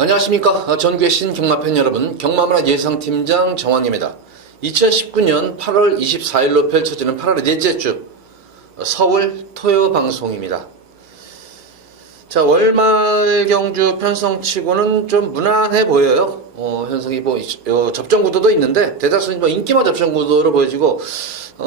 안녕하십니까. 전괴신 경마팬 여러분, 경마문화 예상팀장 정환입니다. 2019년 8월 24일로 펼쳐지는 8월의 넷째 주 서울 토요 방송입니다. 자, 월말 경주 편성치고는 좀 무난해 보여요. 현성이 접전 구도도 있는데 대다수 인기만 접전 구도로 보여지고,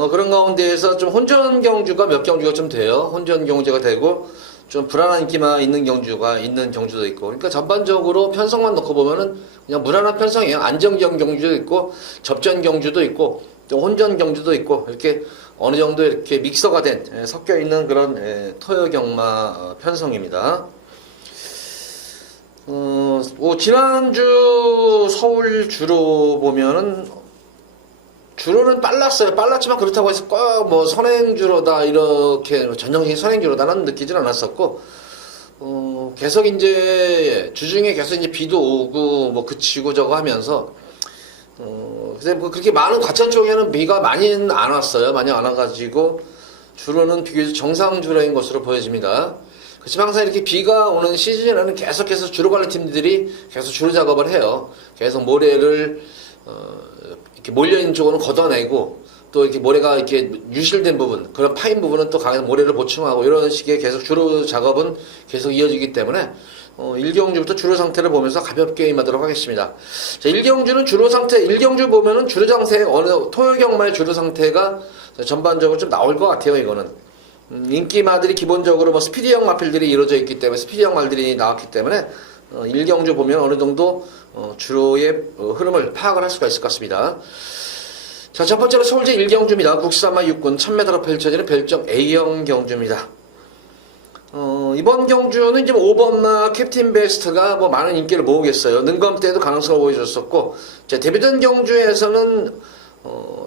그런 가운데에서 좀 혼전 경주가 몇 경주가 좀 돼요. 혼전 경주가 되고 좀 불안한 인기만 있는 경주가 있는 경주도 있고, 그러니까 전반적으로 편성만 놓고 보면은 그냥 무난한 편성이에요. 안정적 경주도 있고 접전 경주도 있고 또 혼전 경주도 있고, 이렇게 어느 정도 이렇게 믹서가 된 섞여 있는 그런 토요 경마 편성입니다. 지난주 서울 주로 보면은 주로는 빨랐지만 그렇다고 해서 꼭 뭐 선행주로다 이렇게 전형적인 선행주로다는 느끼진 않았었고, 계속 이제 주중에 계속 이제 비도 오고 뭐 그치고 저거 하면서, 근데 뭐 그렇게 많은 과천 쪽에는 비가 많이는 안 왔어요. 많이 안 와가지고 주로는 비교적 정상주로인 것으로 보여집니다. 그렇지만 항상 이렇게 비가 오는 시즌에는 계속해서 주로 관리 팀들이 계속 주로 작업을 해요. 계속 모래를 이렇게 몰려있는 쪽으로는 걷어내고, 또 이렇게 모래가 이렇게 유실된 부분, 그런 파인 부분은 또 강해서 모래를 보충하고, 이런 식의 계속 주로 작업은 계속 이어지기 때문에 1경주부터 주로 상태를 보면서 가볍게 임하도록 하겠습니다. 자, 1경주는 주로 상태, 1경주 보면은 주로 상태, 어느 토요 경마의 주로 상태가 전반적으로 좀 나올 것 같아요. 이거는 인기마들이 기본적으로 뭐 스피디형 마필들이 이루어져 있기 때문에, 스피디형 말들이 나왔기 때문에 1경주 보면 어느 정도 주로의 흐름을 파악을 할 수가 있을 것 같습니다. 자, 첫 번째로 서울제 1경주입니다. 국산마 6군 1000m로 펼쳐지는 별정 A형 경주입니다. 이번 경주는 이제 5번마 캡틴 베스트가 뭐 많은 인기를 모으겠어요. 능검 때도 가능성을 보여줬었고, 데뷔전 경주에서는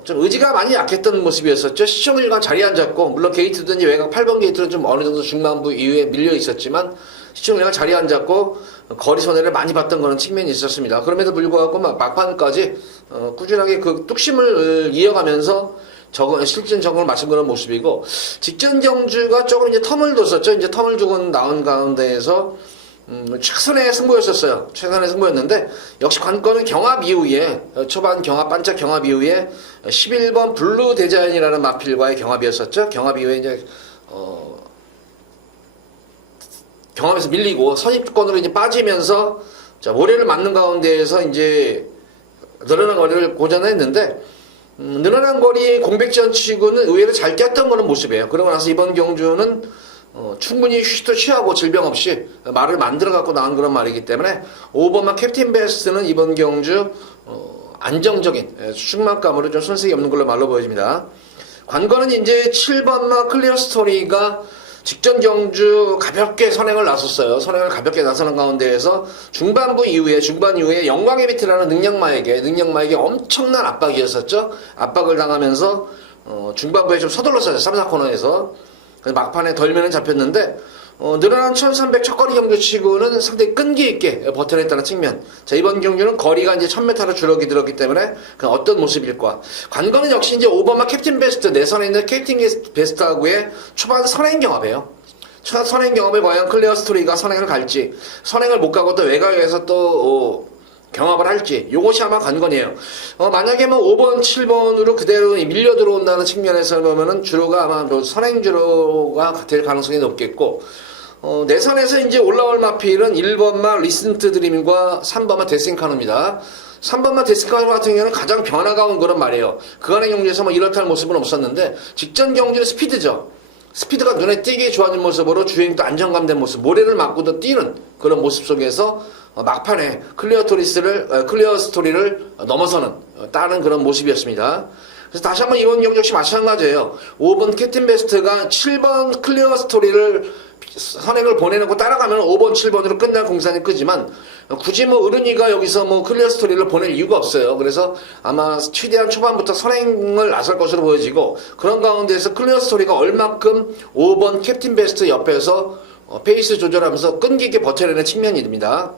좀 의지가 많이 약했던 모습이었었죠. 시청률과 자리 앉았고, 물론 게이트든지 외곽 8번 게이트는 좀 어느 정도 중반부 이후에 밀려 있었지만 시청률과 자리 앉았고 거리 손해를 많이 봤던 그런 측면이 있었습니다. 그럼에도 불구하고 막판까지 꾸준하게 그 뚝심을 이어가면서 실전 적응을 마친 그런 모습이고, 직전 경주가 조금 이제 텀을 뒀었죠. 이제 텀을 두고 나온 가운데에서 최선의 승부였었어요. 최선의 승부였는데, 역시 관건은 경합 이후에, 초반 반짝 경합 이후에 11번 블루 대자연이라는 마필과의 경합이었었죠. 경합 이후에 이제 경합에서 밀리고 선입권으로 이제 빠지면서 모래를 맞는 가운데에서 이제 늘어난 거리를 고전했는데, 늘어난 거리 공백전 치고는 의외로 잘 뛰었던 그런 모습이에요. 그러고 나서 이번 경주는 충분히 휴식도 취하고 질병 없이 말을 만들어 갖고 나온 그런 말이기 때문에 5번마 캡틴 베스트는 이번 경주 안정적인 수축만감으로 좀 손색이 없는 걸로 말로 보여집니다. 관건은 이제 7번마 클리어 스토리가 직전 경주 가볍게 선행을 나섰어요. 선행을 가볍게 나서는 가운데에서 중반 이후에 영광의 비트라는 능력마에게 엄청난 압박이었었죠. 압박을 당하면서 중반부에 좀 서둘렀어요. 3, 4코너에서. 막판에 덜면은 잡혔는데, 늘어난 1300 첫거리 경주 치고는 상당히 끈기 있게 버텨냈다는 측면. 자, 이번 경주는 거리가 이제 1000m로 줄어들었기 때문에 어떤 모습일까. 관건은 역시 이제 5번마 캡틴 베스트, 내선에 있는 캡틴 베스트하고의 초반 선행 경합이에요. 선행 경합에 과연 클리어 스토리가 선행을 갈지, 선행을 못 가고 또 외곽에서 또 경합을 할지, 요것이 아마 관건이에요. 만약에 뭐 5번, 7번으로 그대로 밀려 들어온다는 측면에서 보면은 주로가 아마 선행 주로가 될 가능성이 높겠고, 내선에서 이제 올라올 마필은 1번마 리슨트 드림과 3번마 데스인카노입니다. 3번마 데스인카노 같은 경우는 가장 변화가 온 그런 말이에요. 그간의 경주에서 뭐 이렇다 할 모습은 없었는데, 직전 경주는 스피드죠. 스피드가 눈에 띄게 좋아진 모습으로 주행도 안정감된 모습, 모래를 맞고도 뛰는 그런 모습 속에서 막판에 클리어 스토리를 넘어서는 따는 그런 모습이었습니다. 그래서 다시 한번 이번 경주 역시 마찬가지예요. 5번 캡틴 베스트가 7번 클리어 스토리를 선행을 보내놓고 따라가면 5번, 7번으로 끝날 공산이 끄지만, 굳이 뭐 어른이가 여기서 뭐 클리어 스토리를 보낼 이유가 없어요. 그래서 아마 최대한 초반부터 선행을 나설 것으로 보여지고, 그런 가운데에서 클리어 스토리가 얼마큼 5번 캡틴 베스트 옆에서 페이스 조절하면서 끈기 있게 버텨내는 측면이 됩니다.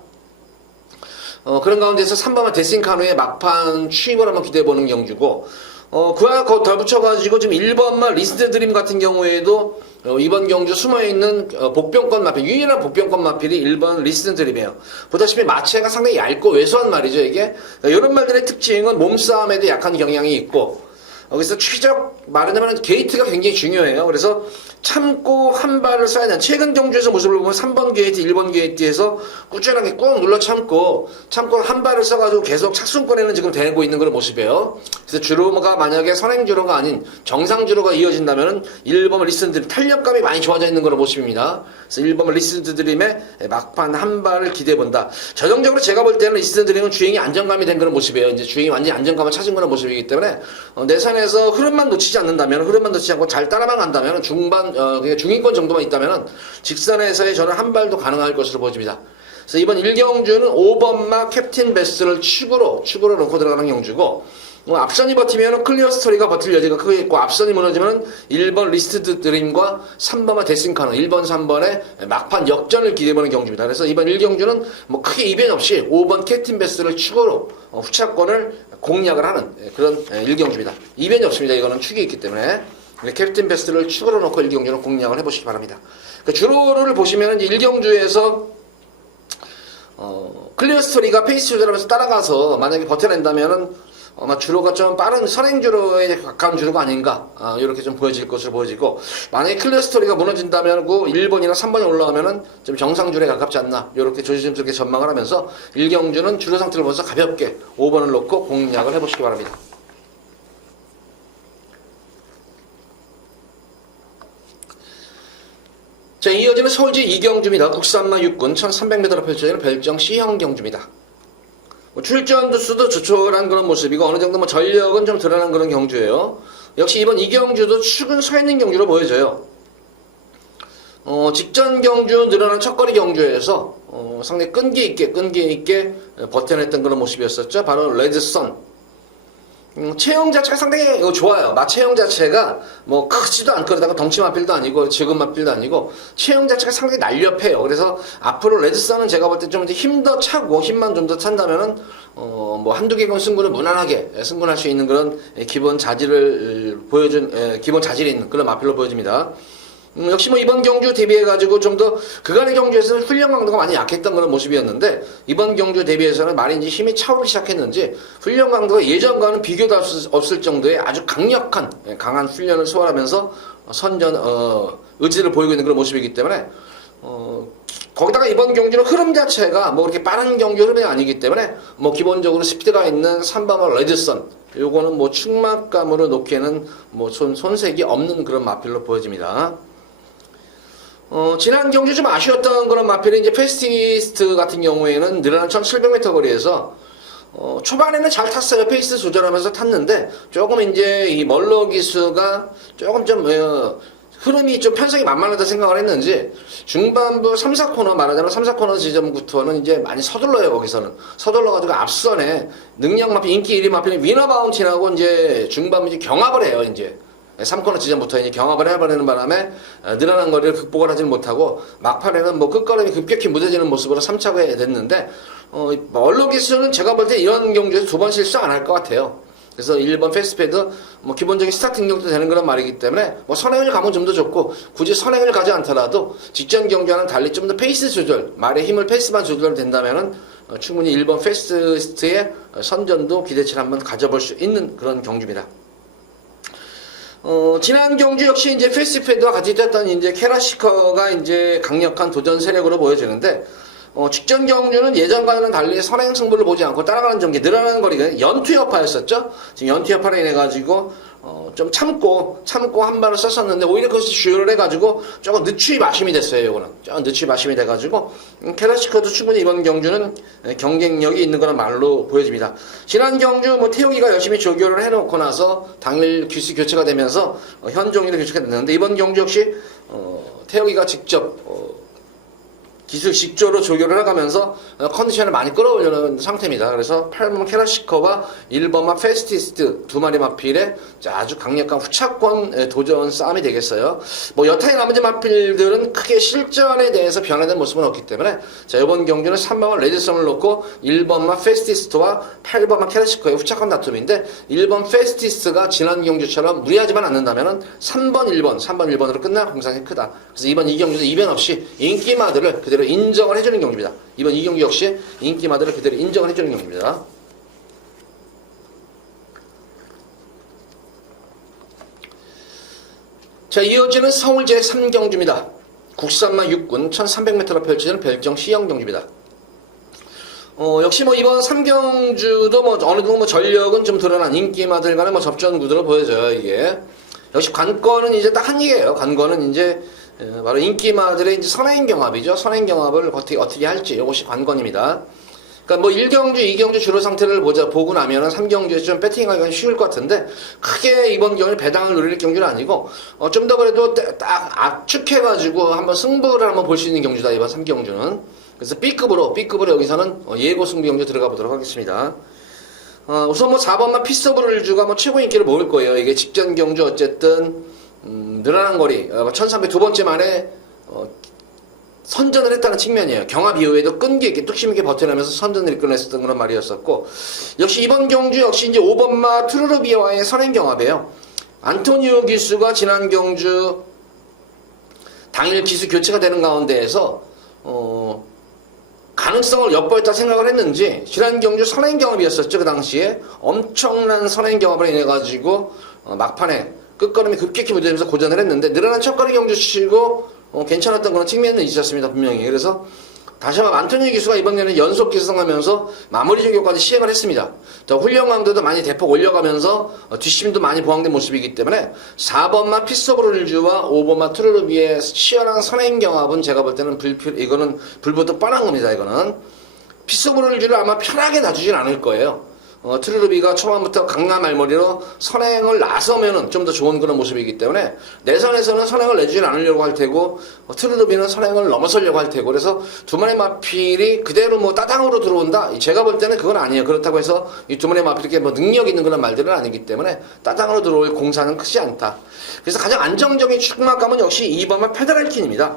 그런 가운데서 3번은 데스인카노의 막판 추입을 한번 기대해보는 경주고, 그와 덧붙여가지고 지금 1번마 리스트 드림 같은 경우에도 이번 경주 숨어있는 복병권 마필, 유일한 복병권 마필이 1번 리스트 드림이에요. 보다시피 마체가 상당히 얇고 왜소한 말이죠, 이게. 이런 말들의 특징은 몸싸움에도 약한 경향이 있고, 그래서 최적 말하자면 게이트가 굉장히 중요해요. 그래서 참고 한 발을 쏴야 되는, 최근 경주에서 모습을 보면 3번 게이트, 1번 게이트에서 꾸준하게 꾹 눌러 참고 한 발을 쏴가지고 계속 착순권에는 지금 되고 있는 그런 모습이에요. 그래서 주로가 만약에 선행주로가 아닌 정상주로가 이어진다면 1번 리스트 드림, 탄력감이 많이 좋아져 있는 그런 모습입니다. 그래서 1번 리스트 드림의 막판 한 발을 기대해본다. 전형적으로 제가 볼 때는 리스트 드림은 주행이 안정감이 된 그런 모습이에요. 이제 주행이 완전히 안정감을 찾은 그런 모습이기 때문에 내선에서 흐름만 놓치지 않는다면, 흐름만 놓치지 않고 잘 따라만 간다면 중반 중위권 정도만 있다면 직선에서의 저는 한 발도 가능할 것으로 보여집니다. 그래서 이번 1경주는 5번마 캡틴 베스트를 축으로 놓고 들어가는 경주고, 앞선이 버티면 클리어 스토리가 버틸 여지가 크게 있고, 앞선이 무너지면 1번 리스트 드림과 3번마 데싱카는 1번, 3번의 막판 역전을 기대해보는 경주입니다. 그래서 이번 1경주는 뭐 크게 이변 없이 5번 캡틴 베스트를 축으로 후차권을 공략을 하는 그런 1경주입니다. 이변이 없습니다. 이거는 축이 있기 때문에. 캡틴 베스트를 축으로 놓고 1경주는 공략을 해보시기 바랍니다. 주로를 보시면 1경주에서 클리어 스토리가 페이스 조절하면서 따라가서 만약에 버텨낸다면은 아마 주로가 좀 빠른 선행주로에 가까운 주로가 아닌가, 이렇게 좀 보여질 것으로 보여지고, 만약에 클리어 스토리가 무너진다면 그 1번이나 3번이 올라오면은 좀 정상주로에 가깝지 않나, 이렇게 조심스럽게 전망을 하면서 1경주는 주로 상태를 보면서 가볍게 5번을 놓고 공략을 해보시기 바랍니다. 자, 이어지는 서울시 2경주입니다. 국산마 6군 1300m로 펼쳐지는 별정 C형 경주입니다. 출전 수도 조촐한 그런 모습이고, 어느 정도 전력은 좀 드러난 그런 경주예요. 역시 이번 2경주도 축은 서 있는 경주로 보여져요. 직전 경주 늘어난 첫거리 경주에서 상당히 끈기 있게 버텨냈던 그런 모습이었었죠. 바로 레드선. 체형 자체가 상당히 좋아요. 체형 자체가 뭐 크지도 않고 그러다가 덩치 마필도 아니고 지금 마필도 아니고 체형 자체가 상당히 날렵해요. 그래서 앞으로 레드선은 제가 볼 때 좀 힘 더 차고 힘만 좀 더 찬다면은 뭐 한두 개군 승부를 무난하게 승부할 수 있는 그런 기본 자질을 보여준 기본 자질이 있는 그런 마필로 보여집니다. 역시 뭐 이번 경주 대비해가지고 좀 더 그간의 경주에서는 훈련 강도가 많이 약했던 그런 모습이었는데, 이번 경주 대비해서는 말인지 힘이 차오르기 시작했는지 훈련 강도가 예전과는 비교도 없을 정도의 아주 강한 훈련을 소화하면서 선전 의지를 보이고 있는 그런 모습이기 때문에 거기다가 이번 경주는 흐름 자체가 뭐 그렇게 빠른 경주 흐름이 아니기 때문에 뭐 기본적으로 스피드가 있는 3번마 레드선, 요거는 뭐 충막감으로 놓기에는 뭐 손색이 없는 그런 마필로 보여집니다. 지난 경주 좀 아쉬웠던 그런 마필이 이제 페스티스트 같은 경우에는 늘어난 1700m 거리에서 초반에는 잘 탔어요. 페이스 조절하면서 탔는데 조금 이제 이 멀러 기수가 조금 좀 흐름이 좀 편성이 만만하다 생각을 했는지 중반부 3, 4코너 말하자면 3, 4코너 지점부터는 이제 많이 서둘러요. 거기서는 서둘러가지고 앞선에 능력 마필, 인기 1위 마필인 위너 바운틴하고 이제 중반부 이제 경합을 해요. 이제 3코너 지점부터 이제 경합을 해버리는 바람에 늘어난 거리를 극복을 하지는 못하고 막판에는 뭐 끝걸음이 급격히 무뎌지는 모습으로 3차가 됐는데, 멀로 기수는 제가 볼 때 이런 경주에서 두 번 실수 안 할 것 같아요. 그래서 1번 패스트패드 뭐 기본적인 스타트 능력도 되는 그런 말이기 때문에 뭐 선행을 가면 좀 더 좋고, 굳이 선행을 가지 않더라도 직전 경주와는 달리 좀 더 페이스 조절, 말의 힘을 페이스만 조절된다면은 충분히 1번 패스트의 선전도 기대치를 한번 가져볼 수 있는 그런 경주입니다. 지난 경주 역시 이제 패스트패드와 같이 뛰었던 이제 캐라시커가 이제 강력한 도전 세력으로 보여지는데, 직전 경주는 예전과는 달리 선행 승부를 보지 않고 따라가는 전개, 늘어나는 거리가 연투 여파였었죠. 지금 연투 여파로 인해 가지고 좀 참고 한 발을 썼었는데, 오히려 그것이 주요를 해가지고 조금 늦추이 마심이 됐어요. 요거는 조금 늦추이 마심이 돼가지고 캐라시커도 충분히 이번 경주는 경쟁력이 있는 거란 말로 보여집니다. 지난 경주 뭐 태우기가 열심히 조교를 해놓고 나서 당일 기수 교체가 되면서 현종일에 교체가 됐는데, 이번 경주 역시 태우기가 직접 기술식조로 조교를 해가면서 컨디션을 많이 끌어올리는 상태입니다. 그래서 8번마 캐라시커와 1번마 페스티스트 두 마리 마필의 아주 강력한 후차권 도전 싸움이 되겠어요. 뭐 여타의 나머지 마필들은 크게 실전에 대해서 변화된 모습은 없기 때문에 자, 이번 경기는 3번마 레드선을 놓고 1번마 페스티스트와 8번마 캐라시커의 후차권 다툼인데 1번 페스티스트가 지난 경주처럼 무리하지만 않는다면 3번 1번으로 끝날 가능성이 크다. 그래서 이번 이 경기도 이변 없이 인기마들을 그대로 인정을 해주는 경기입니다. 이번 이 경기 역시 인기마들을 그대로 인정을 해주는 경기입니다. 자, 이어지는 서울 제3경주입니다. 국산마 6군 1300m로 펼쳐지는 별정 시형 경주입니다. 역시 뭐 이번 3경주도 뭐 어느 정도 뭐 전력은 좀 드러난 인기마들 간의 뭐 접전 구도로 보여져요, 이게. 역시 관건은 이제 딱 한 얘기예요. 관건은 이제 바로 인기마들의 이제 선행 경합이죠. 선행 경합을 어떻게 할지 이것이 관건입니다. 그러니까 뭐 1경주, 2경주 주로 상태를 보고 나면은 3경주에 좀 배팅하기가 쉬울 것 같은데 크게 이번 경기는 배당을 노릴 경주는 아니고 좀 더 그래도 딱 압축해가지고 한번 승부를 한번 볼 수 있는 경주다 이번 3경주는. 그래서 B급으로 여기서는 예고 승부 경주 들어가 보도록 하겠습니다. 우선 뭐 4번만 피서브를 주가 뭐 최고 인기를 모을 거예요. 이게 직전 경주 어쨌든 늘어난 거리 1300 두 번째 만에 선전을 했다는 측면이에요. 경합 이후에도 끈기 있게 뚝심 있게 버텨내면서 선전을 이끌어냈었던 그런 말이었었고 역시 이번 경주 역시 이제 5번마 트루르비아와의 선행 경합이에요. 안토니오 기수가 지난 경주 당일 기수 교체가 되는 가운데에서 가능성을 엿보였다 생각을 했는지 지난 경주 선행 경합이었었죠. 그 당시에 엄청난 선행 경합을 인해 가지고 막판에 끝걸음이 급격히 무뎌지면서 고전을 했는데 늘어난 첫걸이 경주 치고 괜찮았던 그런 측면은 있었습니다. 분명히. 그래서 다시 한번 안토니오 기수가 이번에는 연속 기승하면서 마무리 조교까지 시행을 했습니다. 더 훌륭한 강도도 많이 대폭 올려가면서 뒷심도 많이 보강된 모습이기 때문에 4번마 피서브롤주와 5번마 트루르비의 치열한 선행 경합은 제가 볼 때는 이거는 불보듯 뻔한 겁니다. 이거는 피서브롤주를 아마 편하게 놔주진 않을 거예요. 트루르비가 초반부터 강남 말머리로 선행을 나서면은 좀 더 좋은 그런 모습이기 때문에 내선에서는 선행을 내주진 않으려고 할 테고 트루르비는 선행을 넘어서려고 할 테고 그래서 두 마리 마필이 그대로 뭐 따당으로 들어온다? 제가 볼 때는 그건 아니에요. 그렇다고 해서 이 두 마리 마필이 이렇게 뭐 능력 있는 그런 말들은 아니기 때문에 따당으로 들어올 공사는 크지 않다. 그래서 가장 안정적인 출마감은 역시 2번마 페더랄킨입니다.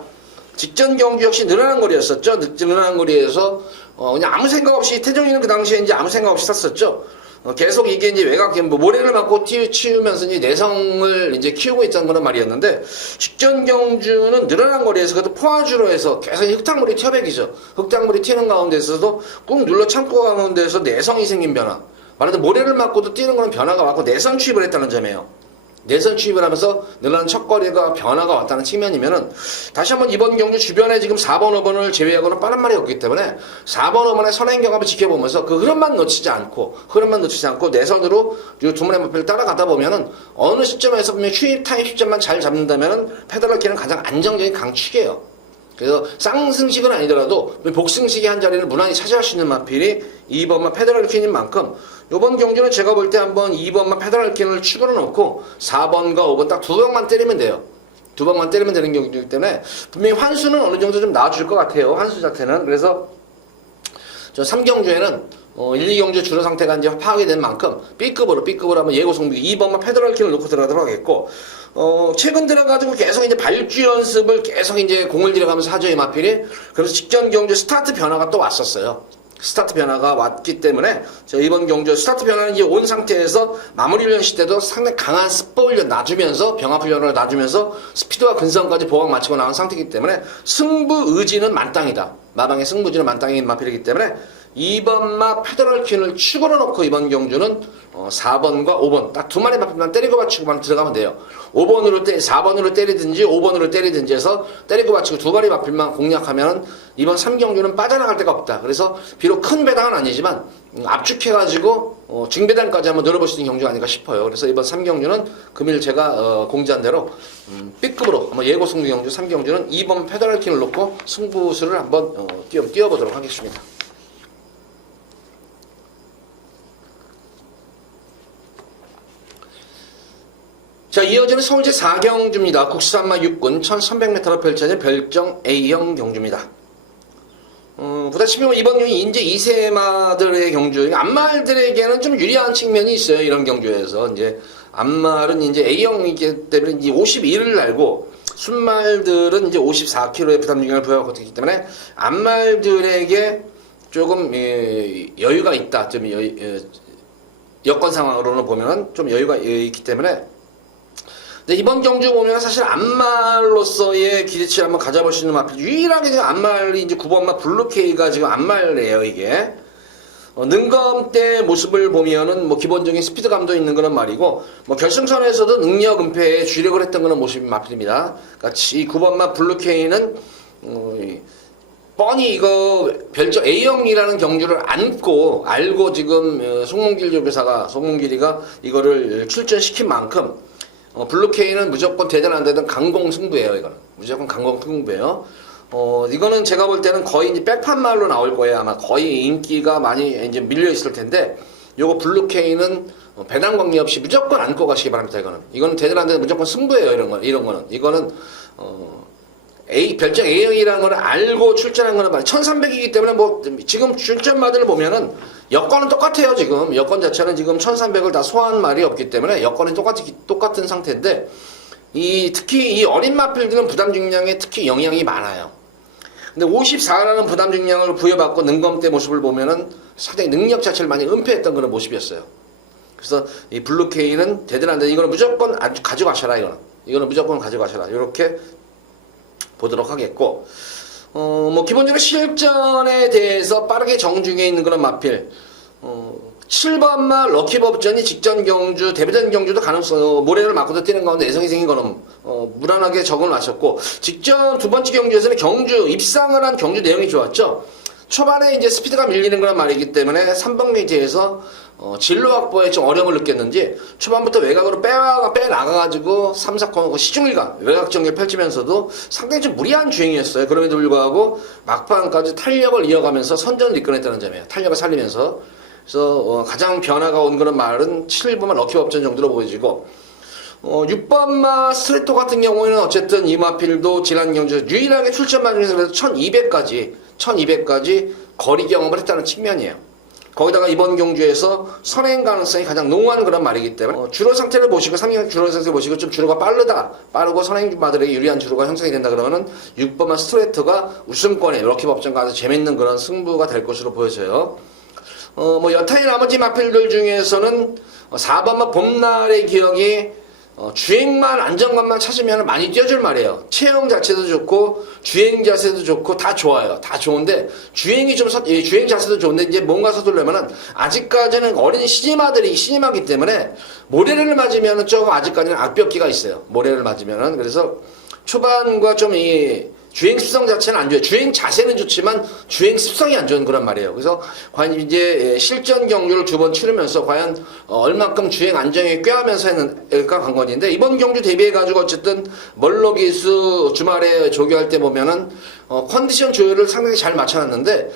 직전 경주 역시 늘어난 거리였었죠. 늘어난 거리에서 그냥 아무 생각 없이 태종이는 그 당시에 이제 아무 생각 없이 탔었죠. 계속 이게 이제 외곽 뭐 모래를 맞고 치우면서 이제 내성을 이제 키우고 있다는 그런 말이었는데 직전 경주는 늘어난 거리에서 그것도 포화주로 해서 계속 흙탕물이 튀어배기죠. 흙탕물이 튀는 가운데서도 꾹 눌러 참고 가운데서 내성이 생긴 변화. 말하자면 모래를 맞고도 뛰는 거는 변화가 왔고 내성 취입을 했다는 점이에요. 내선 취입을 하면서 늘어난 첫거리가 변화가 왔다는 측면이면은 다시 한번 이번 경주 주변에 지금 4번, 5번을 제외하고는 빠른 말이 없기 때문에 4번, 5번의 선행 경합을 지켜보면서 그 흐름만 놓치지 않고 내선으로 이 두 마리 마필을 따라가다 보면은 어느 시점에서 보면 휴입 타임 시점만 잘 잡는다면은 페더럴키는 가장 안정적인 강축이에요. 그래서 쌍승식은 아니더라도 복승식의 한 자리를 무난히 차지할 수 있는 마필이 2번만 페더럴킨인 만큼 이번 경주는 제가 볼 때 한번 2번만 페더럴킨을 추가로 놓고 4번과 5번 딱 두 방만 때리면 돼요. 두 방만 때리면 되는 경주이기 때문에 분명히 환수는 어느 정도 좀 나아줄 것 같아요. 환수 자체는. 그래서 저 3경주에는 1, 2경주 주로 상태가 이제 파악이 된 만큼 B급으로 한번 예고 성비 2번만 페더럴킨을 놓고 들어가도록 하겠고 최근 들어가지고 계속 이제 발주 연습을 계속 이제 공을 들여가면서 하죠, 이 마필이. 그래서 직전 경주 스타트 변화가 또 왔었어요. 스타트 변화가 왔기 때문에 이번 경주 스타트 변화는 이제 온 상태에서 마무리 훈련 시때도 상당히 강한 스포 훈련 놔주면서 병합 훈련을 놔주면서 스피드와 근성까지 보강 마치고 나온 상태이기 때문에 승부 의지는 만땅이다. 마방의 승부 의지는 만땅인 마필이기 때문에 2번마 페더럴킨을 축으로 놓고 이번 경주는 4번과 5번 딱 두 마리 마필만 때리고 맞추고만 들어가면 돼요. 4번으로 때리든지 5번으로 때리든지 해서 때리고 맞추고 두 마리 마필만 공략하면 이번 3경주는 빠져나갈 데가 없다. 그래서 비록 큰 배당은 아니지만 압축해가지고 중배당까지 한번 늘어볼 수 있는 경주가 아닌가 싶어요. 그래서 이번 3경주는 금일 제가 공지한 대로 B급으로 한번 예고 승부 경주 3경주는 2번 페더럴킨을 놓고 승부수를 한번 띄워보도록 하겠습니다. 자, 이어지는 서울 제4경주입니다. 국산마 6군 1300m로 펼쳐진 별정 A형 경주입니다. 보다시피 이번 경기 인제 2세마들의 경주, 안말들에게는 좀 유리한 측면이 있어요. 이런 경주에서 이제 안말은 이제 A형이기 때문에 이제 51을 날고 순말들은 이제 54kg의 부담 중량을 부여하고 있기 때문에 안말들에게 조금 여유가 있다. 좀 여건 상황으로는 보면은 좀 여유가 있기 때문에. 근데 이번 경주 보면 사실 안말로서의 기대치를 한번 가져볼 수 있는 마필 유일하게 지금 안말이 이제 9번마 블루케이가 지금 안말이에요 이게. 능검대 모습을 보면은 뭐 기본적인 스피드감도 있는 그런 말이고 뭐 결승선에서도 능력 은폐에 주력을 했던 그런 모습이 마필입니다. 그러니까 이 9번마 블루케이는 뻔히 이거 별점 A형이라는 경주를 알고 지금 송문길 조교사가 송문길이가 이거를 출전시킨 만큼 블루케이는 무조건 되든 안 되든 강공승부예요. 이거는 무조건 강공승부예요. 이거는 제가 볼 때는 거의 이제 백판말로 나올 거예요. 아마 거의 인기가 많이 이제 밀려 있을 텐데, 요거 블루케이는 배낭 관계 없이 무조건 안고 가시기 바랍니다. 이거는 되든 안 되든 무조건 승부예요. 이거는 별정 A형이라는 걸 알고 출전한 거는 1300이기 때문에 뭐 지금 출전마들 보면은 여건은 똑같아요. 지금 여건 자체는 지금 1300을 다 소화한 말이 없기 때문에 여건은 똑같은 상태인데, 특히 이 어린 마필들은 부담 중량에 특히 영향이 많아요. 근데 54라는 부담 중량을 부여받고 능검대 모습을 보면은 상당히 능력 자체를 많이 은폐했던 그런 모습이었어요. 그래서 이 블루케이는 되든 안 되든 이거는 무조건 가져가셔라. 이거는 무조건 가져가셔라. 이렇게 보도록 하겠고, 뭐 기본적으로 실전에 대해서 빠르게 정중에 있는 그런 마필, 7번마 럭키법전이 직전 경주, 데뷔전 경주도 가능성, 모래를 맞고도 뛰는 가운데 내성이 생긴 거는 무난하게 적응을 하셨고, 직전 두 번째 경주에서는 입상을 한 경주 내용이 좋았죠. 초반에 이제 스피드가 밀리는 그런 말이기 때문에 3번 게이트에서 진로 확보에 좀 어려움을 느꼈는지 초반부터 외곽으로 빼나가가지고 3, 4코너 시중일관 외곽 전개를 펼치면서도 상당히 좀 무리한 주행이었어요. 그럼에도 불구하고 막판까지 탄력을 이어가면서 선전을 이끌어냈다는 점이에요. 탄력을 살리면서. 그래서 가장 변화가 온 그런 말은 7번마 럭키법전 정도로 보여지고, 6번마 스트레토 같은 경우에는 어쨌든 이 마필도 지난 경주 유일하게 출전만 중에서 그래도 1200까지 거리 경험을 했다는 측면이에요. 거기다가 이번 경주에서 선행 가능성이 가장 농후한 그런 말이기 때문에 주로 상태를 보시고 3경 주로 상태를 보시고 좀 주로가 빠르고 선행마들에게 유리한 주로가 형성이 된다 그러면은 6번마 스트레이터가 우승권에 럭키법전 가서 재밌는 그런 승부가 될 것으로 보여져요. 뭐 여타의 나머지 마필들 중에서는 4번마 봄날의 기억이 주행만 안정감만 찾으면 많이 뛰어줄 말이에요. 체형 자체도 좋고 주행 자세도 좋고 다 좋아요. 다 좋은데 주행 자세도 좋은데 이제 뭔가 서두르려면은 아직까지는 어린 신임하기 때문에 모래를 맞으면은 조금 아직까지는 악벽기가 있어요. 모래를 맞으면은. 그래서 초반과 좀 주행 습성 자체는 안 좋아요. 주행 자세는 좋지만 주행 습성이 안 좋은 그런 말이에요. 그래서 과연 이제 실전 경주를 2번 치르면서 과연 얼만큼 주행 안정에 꾀하면서 했는가 관건인데, 이번 경주 대비해가지고 어쨌든 멀로기수 주말에 조교할 때 보면은 컨디션 조율을 상당히 잘 맞춰놨는데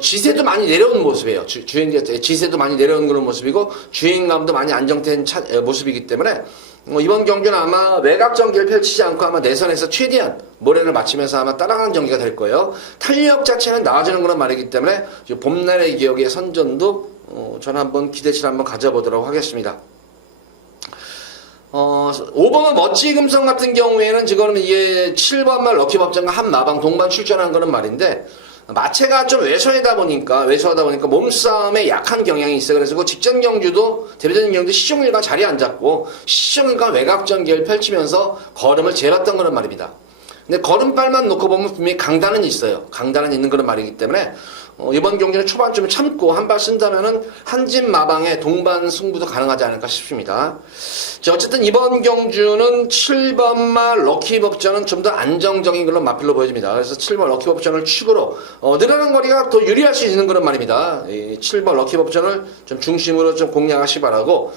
지세도 많이 내려온 모습이에요. 지세도 많이 내려온 그런 모습이고 주행감도 많이 안정된 모습이기 때문에 이번 경주는 아마 외곽 전개를 펼치지 않고 아마 내선에서 최대한 모래를 맞추면서 아마 따라가는 전개가 될 거예요. 탄력 자체는 나아지는 그런 말이기 때문에 봄날의 기억의 선전도 저는 한번 기대치를 한번 가져보도록 하겠습니다. 5번은 멋지금성 같은 경우에는 지금 이게 7번말 럭키법전과 한 마방 동반 출전한 그런 말인데, 마체가 좀 왜소하다 보니까 몸싸움에 약한 경향이 있어요. 그래서 직전 경주도 데뷔전 경주 시종일관 자리에 앉았고 시종일관 외곽 전개를 펼치면서 걸음을 재봤던 그런 말입니다. 근데 걸음발만 놓고 보면 분명히 강단은 있어요. 강단은 있는 그런 말이기 때문에 이번 경기는 초반 좀 참고 한 발 쓴다면은 한진 마방의 동반 승부도 가능하지 않을까 싶습니다. 자, 어쨌든 이번 경주는 7번마 럭키법전은 좀 더 안정적인 그런 마필로 보여집니다. 그래서 7번 럭키법전을 축으로 늘어난 거리가 더 유리할 수 있는 그런 말입니다. 이 7번 럭키법전을 좀 중심으로 좀 공략하시 바라고,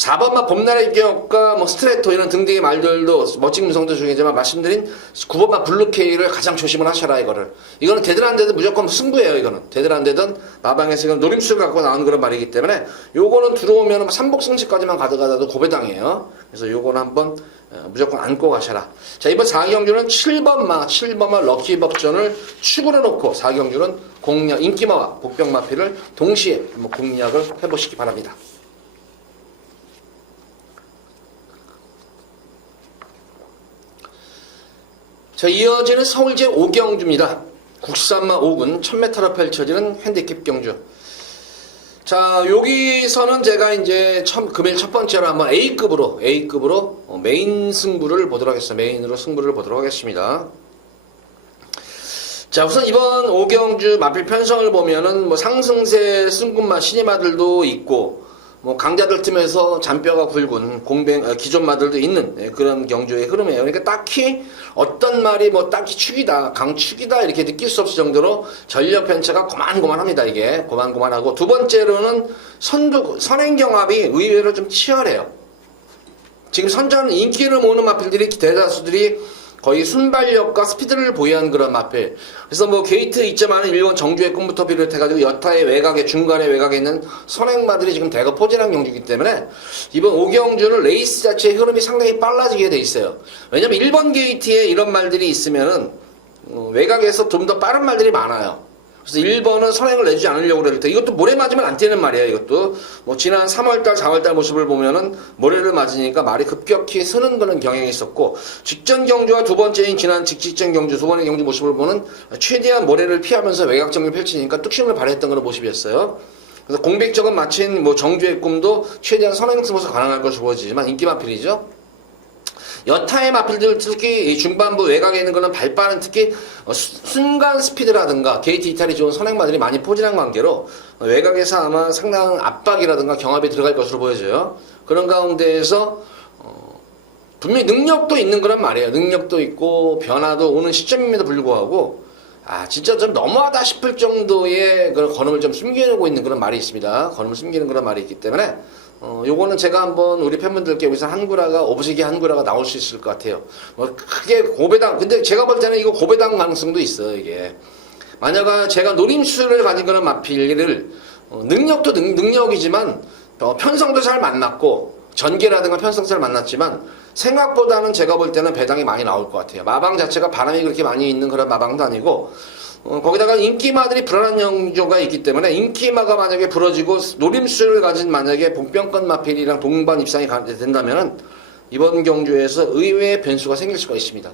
4번마 봄날의 기억과 뭐 스트레토 이런 등등의 말들도 멋진 음성도 중이지만 말씀드린 9번마 블루케이를 가장 조심을 하셔라 이거를. 이거는 되든 안 되든 무조건 승부예요 이거는. 되든 안 되든 마방에서 지금 노림수를 갖고 나오는 그런 말이기 때문에 요거는 들어오면 삼복승식까지만 가져가도 고배당이에요. 그래서 요거는 한번 무조건 안고 가셔라. 자, 이번 4경주는 7번마 럭키법전을 축으로 놓고 4경주는 공략 인기마와 복병마피를 동시에 한번 공략을 해보시기 바랍니다. 자, 이어지는 서울제 5경주입니다. 국산마 5군 1000m로 펼쳐지는 핸디캡 경주. 자, 여기서는 제가 이제 금일 첫 번째로 한번 A급으로 메인 승부를 보도록 하겠습니다. 메인으로 승부를 보도록 하겠습니다. 자, 우선 이번 5경주 마필 편성을 보면은 뭐 상승세 승군마 신임마들도 있고 뭐 강자들 틈에서 잔뼈가 굵은 기존 마들도 있는 그런 경주의 흐름이에요. 그러니까 딱히 어떤 말이 뭐 딱히 축이다, 강축이다 이렇게 느낄 수 없을 정도로 전력 편차가 고만고만합니다. 이게 고만고만하고 두 번째로는 선행경합이 의외로 좀 치열해요. 지금 선전 인기를 모으는 마필들이 대다수들이 거의 순발력과 스피드를 보유한 그런 마필. 그래서 뭐 게이트 2.1은 일본 정주의 꿈부터 비롯해가지고 여타의 외곽에 중간에 외곽에 있는 선행마들이 지금 대거 포진한 경주이기 때문에 이번 5경주는 레이스 자체의 흐름이 상당히 빨라지게 돼 있어요. 왜냐면 1번 게이트에 이런 말들이 있으면은 외곽에서 좀 더 빠른 말들이 많아요. 그래서 1번은 선행을 내주지 않으려고 그럴 때 이것도 모래 맞으면 안 뛰는 말이에요. 이것도 뭐 지난 3월달 4월달 모습을 보면은 모래를 맞으니까 말이 급격히 서는 그런 경향이 있었고 직전 경주와 두 번째인 지난 직전 경주 두 번의 경주 모습을 보는 최대한 모래를 피하면서 외곽정을 펼치니까 뚝심을 발휘했던 그런 모습이었어요. 그래서 공백적은 마친 뭐 정주의 꿈도 최대한 선행 승부에서 가능할 것으로 보여지지만 인기 마필이죠. 여타의 마필들 특히 중반부 외곽에 있는 거는 발빠른 특히 순간 스피드라든가 게이트 이탈이 좋은 선행마들이 많이 포진한 관계로 외곽에서 아마 상당한 압박이라든가 경합이 들어갈 것으로 보여져요. 그런 가운데에서 분명히 능력도 있는 거란 말이에요. 능력도 있고 변화도 오는 시점임에도 불구하고 진짜 좀 너무하다 싶을 정도의 그런 걸음을 좀 숨기고 있는 그런 말이 있습니다. 걸음을 숨기는 그런 말이 있기 때문에 요거는 제가 한번 우리 팬분들께 여기서 한구라가 오브시기 한구라가 나올 수 있을 것 같아요. 뭐 크게 고배당 근데 제가 볼 때는 이거 고배당 가능성도 있어요. 이게 만약에 제가 노림수를 가진 그런 마필을 능력도 능력이지만 편성도 잘 만났고 전개라든가 편성 잘 만났지만 생각보다는 제가 볼 때는 배당이 많이 나올 것 같아요. 마방 자체가 바람이 그렇게 많이 있는 그런 마방도 아니고 거기다가 인기마들이 불안한 영조가 있기 때문에 인기마가 만약에 부러지고 노림수를 가진 만약에 복병권 마필이랑 동반 입상이 된다면은 이번 경주에서 의외의 변수가 생길 수가 있습니다.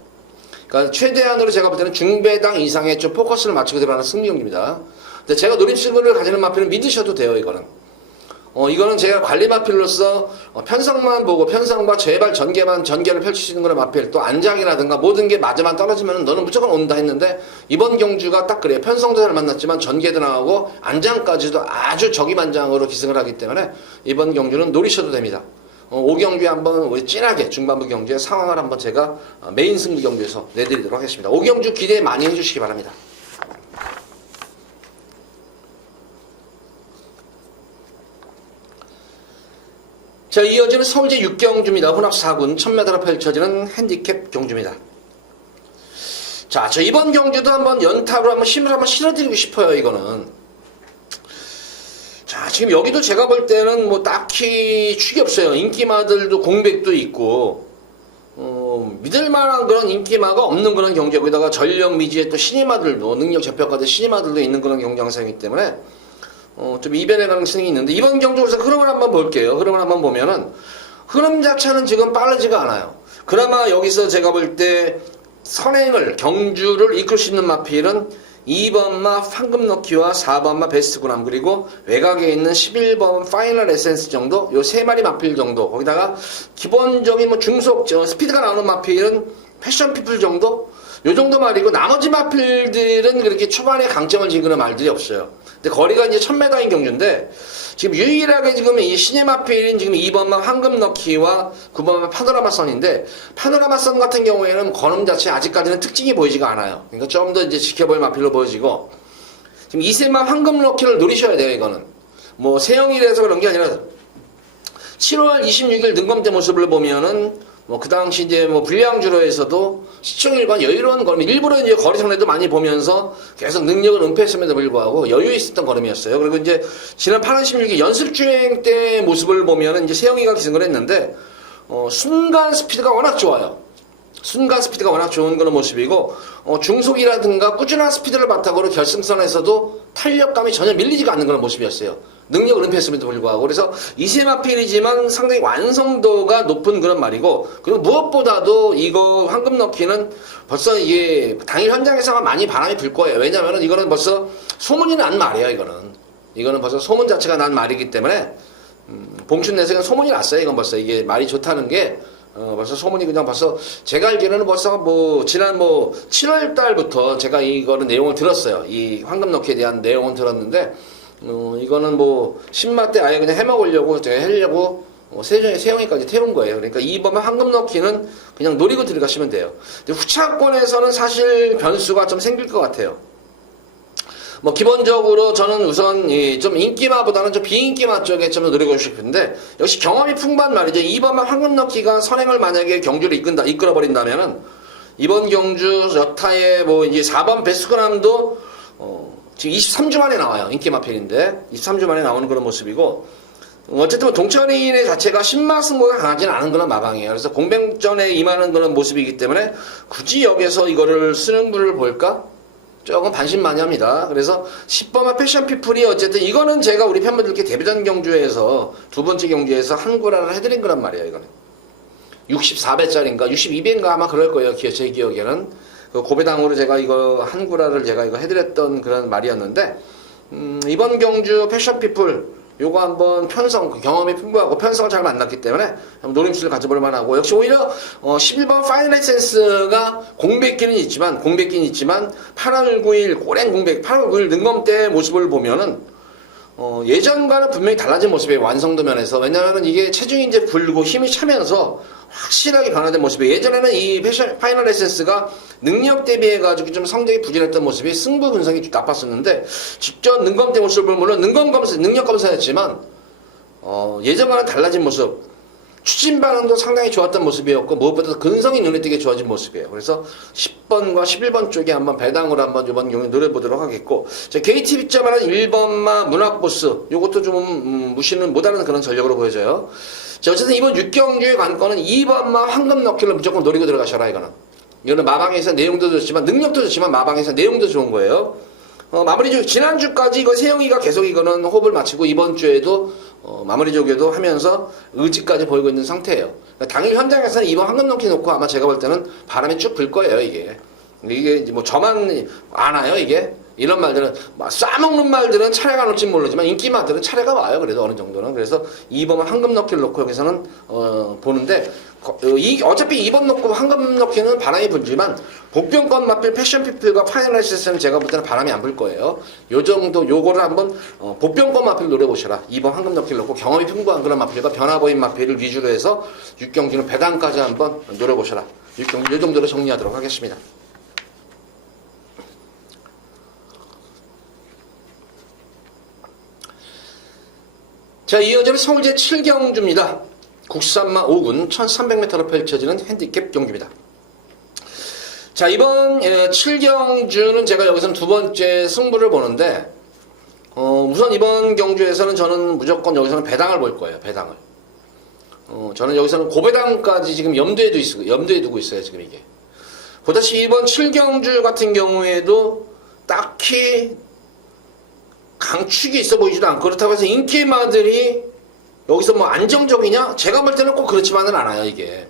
그러니까 최대한으로 제가 볼 때는 중배당 이상의 좀 포커스를 맞추고 들어가는 승리 경기입니다. 근데 제가 노림수를 가지는 마필은 믿으셔도 돼요. 이거는 제가 관리 마필로서 편성만 보고 편성과 제발 전개를 펼칠 수 있는 그런 마필 또 안장이라든가 모든 게 맞아만 떨어지면 너는 무조건 온다 했는데 이번 경주가 딱 그래요. 편성도 잘 만났지만 전개도 나오고 안장까지도 아주 적임안장으로 기승을 하기 때문에 이번 경주는 노리셔도 됩니다. 5경주에 한번 진하게 중반부 경주의 상황을 한번 제가 메인 승부 경주에서 내드리도록 하겠습니다. 5경주 기대 많이 해주시기 바랍니다. 자, 이어지는 서울제 6경주입니다. 혼합 4군 1000m로 펼쳐지는 핸디캡 경주입니다. 자, 저 이번 경주도 한번 연탑으로 한번 힘을 한번 실어드리고 싶어요. 이거는. 자, 지금 여기도 제가 볼 때는 뭐 딱히 축이 없어요. 인기마들도 공백도 있고 믿을만한 그런 인기마가 없는 그런 경주. 여기다가 전력 미지의 또 신임마들도 능력 접벽가된 신임마들도 있는 그런 경주 양상이기 때문에 좀 이변의 가능성이 있는데 이번 경주에서 흐름을 한번 볼게요. 흐름을 한번 보면은 흐름 자체는 지금 빠르지가 않아요. 그나마 여기서 제가 볼 때 경주를 이끌 수 있는 마필은 2번마 황금럭키와 4번마 베스트구남 그리고 외곽에 있는 11번 파이널 에센스 정도 요 세 마리 마필 정도 거기다가 기본적인 뭐 중속 스피드가 나오는 마필은 패션 피플 정도 요 정도 말이고 나머지 마필들은 그렇게 초반에 강점을 지니는 말들이 없어요. 근데 거리가 이제 1000m인 경주인데 지금 유일하게 지금 이 신의 마필인 지금 2번마 황금럭키와 9번마 파노라마선인데 파노라마선 같은 경우에는 걸음 자체 아직까지는 특징이 보이지가 않아요. 그러니까 좀 더 이제 지켜볼 마필로 보여지고 지금 2세마 황금럭키를 노리셔야 돼요. 이거는 뭐 세영이라서 그런 게 아니라 7월 26일 능검대 모습을 보면은 뭐 그 당시 이제 뭐 불량주로에서도 시청일관 여유로운 걸음, 일부러 이제 거리 상대도 많이 보면서 계속 능력을 은폐했음에도 불구하고 여유 있었던 걸음이었어요. 그리고 이제 지난 8월 16일 연습주행 때 모습을 보면은 이제 세영이가 기승을 했는데 순간 스피드가 워낙 좋아요. 순간 스피드가 워낙 좋은 그런 모습이고 중속이라든가 꾸준한 스피드를 바탕으로 결승선에서도 탄력감이 전혀 밀리지가 않는 그런 모습이었어요. 능력을 은폐했음에도 불구하고. 그래서 이세마필이지만 상당히 완성도가 높은 그런 말이고, 그리고 무엇보다도 이거 황금 넣기는 벌써 이게 당일 현장에서 많이 바람이 불 거예요. 왜냐면은 이거는 벌써 소문이 난 말이에요. 이거는 벌써 소문 자체가 난 말이기 때문에 봉춘 내세가 소문이 났어요. 이건 벌써 이게 말이 좋다는 게 벌써 소문이 그냥 벌써 제가 알기로는 벌써 뭐 지난 뭐 7월 달부터 제가 이거는 내용을 들었어요. 이 황금 넣기에 대한 내용은 들었는데 이거는 뭐 신마 때 아예 그냥 해먹으려고 제가 하려고 세영이까지 태운 거예요. 그러니까 이번 황금 넣기는 그냥 노리고 들어가시면 돼요. 근데 후차권에서는 사실 변수가 좀 생길 것 같아요. 뭐 기본적으로 저는 우선 좀 인기마보다는 좀 비인기마 쪽에 좀 노리고 싶은데, 역시 경험이 풍부한 말이죠. 이번 황금 넣기가 선행을 만약에 경주를 이끌어 버린다면은 이번 경주 여타의 뭐 이제 4번 베스크남도 지금 23주 만에 나와요. 인기마 편인데 23주 만에 나오는 그런 모습이고, 어쨌든 동천인의 자체가 신마 승부가 강하지는 않은 그런 마방이에요. 그래서 공백전에 임하는 그런 모습이기 때문에 굳이 여기서 이거를 승부를 볼까? 조금 반신반의합니다. 그래서 10번마 패션피플이 어쨌든 이거는 제가 우리 팬분들께 데뷔전 경주에서 두 번째 경주에서 한 구라를 해드린 거란 말이에요. 이거는 64배짜리인가 62배인가 아마 그럴 거예요. 제 기억에는 그 고배당으로 제가 이거 한 구라를 제가 이거 해드렸던 그런 말이었는데, 이번 경주 패션피플 요거 한번 편성, 경험이 풍부하고 편성을 잘 만났기 때문에 노림수를 가져볼 만하고, 역시 오히려 11번 파이널 에센스가 공백기는 있지만 8월 9일 고랭 공백, 8월 9일 능검 때 모습을 보면은 예전과는 분명히 달라진 모습이에요. 완성도 면에서. 왜냐하면 이게 체중이 이제 불고 힘이 차면서 확실하게 변화된 모습이에요. 예전에는 이 파이널 에센스가 능력 대비해가지고 좀 성적이 부진했던 모습이 승부 분석이 좀 나빴었는데, 직접 능검 때 모습을 보면 물론 능력 검사였지만 예전과는 달라진 모습, 추진 반응도 상당히 좋았던 모습이었고, 무엇보다 근성이 눈에 띄게 좋아진 모습이에요. 그래서 10번과 11번 쪽에 한번 배당으로 한번 이번 경기 노려보도록 하겠고, 게이트 빗자마는 1번마 문학보스, 요것도 좀 무시는 못하는 그런 전력으로 보여져요. 자, 어쨌든 이번 6경주의 관건은 2번마 황금 넣기를 무조건 노리고 들어가셔라. 이거는 마방에서 내용도 좋지만 능력도 좋지만 마방에서 내용도 좋은 거예요. 마무리 지난주까지 이거 세영이가 계속 이거는 호흡을 마치고 이번 주에도 마무리 조교도 하면서 의지까지 보이고 있는 상태예요. 그러니까 당일 현장에서는 이번 황금 넣기 놓고 아마 제가 볼 때는 바람이 쭉 불 거예요. 이게 뭐 저만 아나요 이게? 이런 말들은 싸먹는 말들은 차례가 안 올지 모르지만 인기마들은 차례가 와요. 그래도 어느 정도는. 그래서 2번 황금 넣기를 놓고 여기서는 보는데, 어차피 2번 놓고 황금 넣기는 바람이 불지만 복병권 맞필 패션피플과 파이널 에센스는 제가 볼 때는 바람이 안 불 거예요. 요 정도 요거를 한번 복병권 맞필 노려보셔라. 2번 황금 넣기를 놓고 경험이 풍부한 그런 맞필과 변화 보인 맞필을 위주로 해서 6경기는 배당까지 한번 노려보셔라. 6경기 요 정도로 정리하도록 하겠습니다. 자, 이어지는 서울 제7경주입니다. 국산마 5군 1300m로 펼쳐지는 핸디캡 경주입니다. 자, 이번 7경주는 제가 여기서는 두 번째 승부를 보는데, 우선 이번 경주에서는 저는 무조건 여기서는 배당을 볼 거예요. 배당을. 저는 여기서는 고배당까지 지금 염두에 두고 있어요. 지금 이게. 보다시피 이번 7경주 같은 경우에도 딱히 강축이 있어 보이지도 않고, 그렇다고 해서 인기마들이 여기서 뭐 안정적이냐? 제가 볼 때는 꼭 그렇지만은 않아요. 이게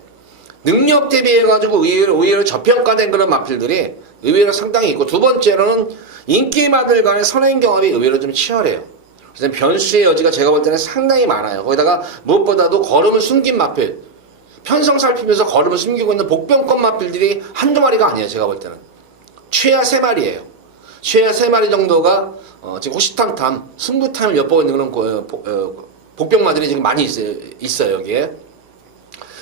능력 대비해가지고 의외로 저평가된 그런 마필들이 의외로 상당히 있고, 두 번째로는 인기마들 간의 선행 경험이 의외로 좀 치열해요. 그래서 변수의 여지가 제가 볼 때는 상당히 많아요. 거기다가 무엇보다도 걸음을 숨긴 마필, 편성 살피면서 걸음을 숨기고 있는 복병권 마필들이 한두 마리가 아니에요. 제가 볼 때는 최하 3마리예요. 최하 3마리 정도가 지금 호시탐탐 승부타임을 엿보고 있는 그런 복병마들이 지금 많이 있어요. 여기에.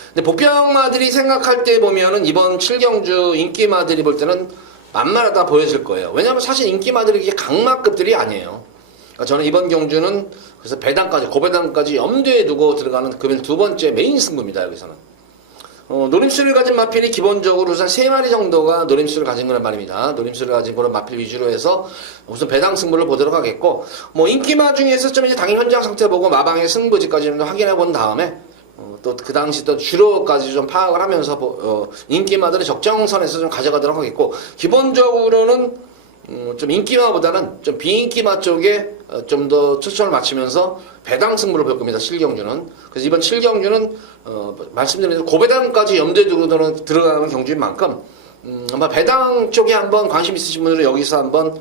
근데 복병마들이 생각할 때 보면은 이번 7경주 인기마들이 볼 때는 만만하다 보여질 거예요. 왜냐하면 사실 인기마들이 이게 강마급들이 아니에요. 그러니까 저는 이번 경주는 그래서 배당까지 고배당까지 염두에 두고 들어가는 금일 두 번째 메인 승부입니다. 여기서는 노림수를 가진 마필이 기본적으로 우선 3마리 정도가 노림수를 가진 거란 말입니다. 노림수를 가진 그런 마필 위주로 해서 우선 배당 승부를 보도록 하겠고, 뭐 인기마 중에서 좀 이제 당일 현장 상태 보고 마방의 승부지까지 좀 확인해 본 다음에 또 그 당시 또 주로까지 좀 파악을 하면서 인기마들의 적정선에서 좀 가져가도록 하겠고, 기본적으로는 좀 인기마보다는 좀 비인기마 쪽에 좀 더 초점을 맞추면서 배당 승부를 볼 겁니다. 7경주는. 그래서 이번 7경주는 말씀드린 대로 고배당까지 염두에 두고 들어가는 경주인 만큼 아마 배당 쪽에 한번 관심 있으신 분들은 여기서 한번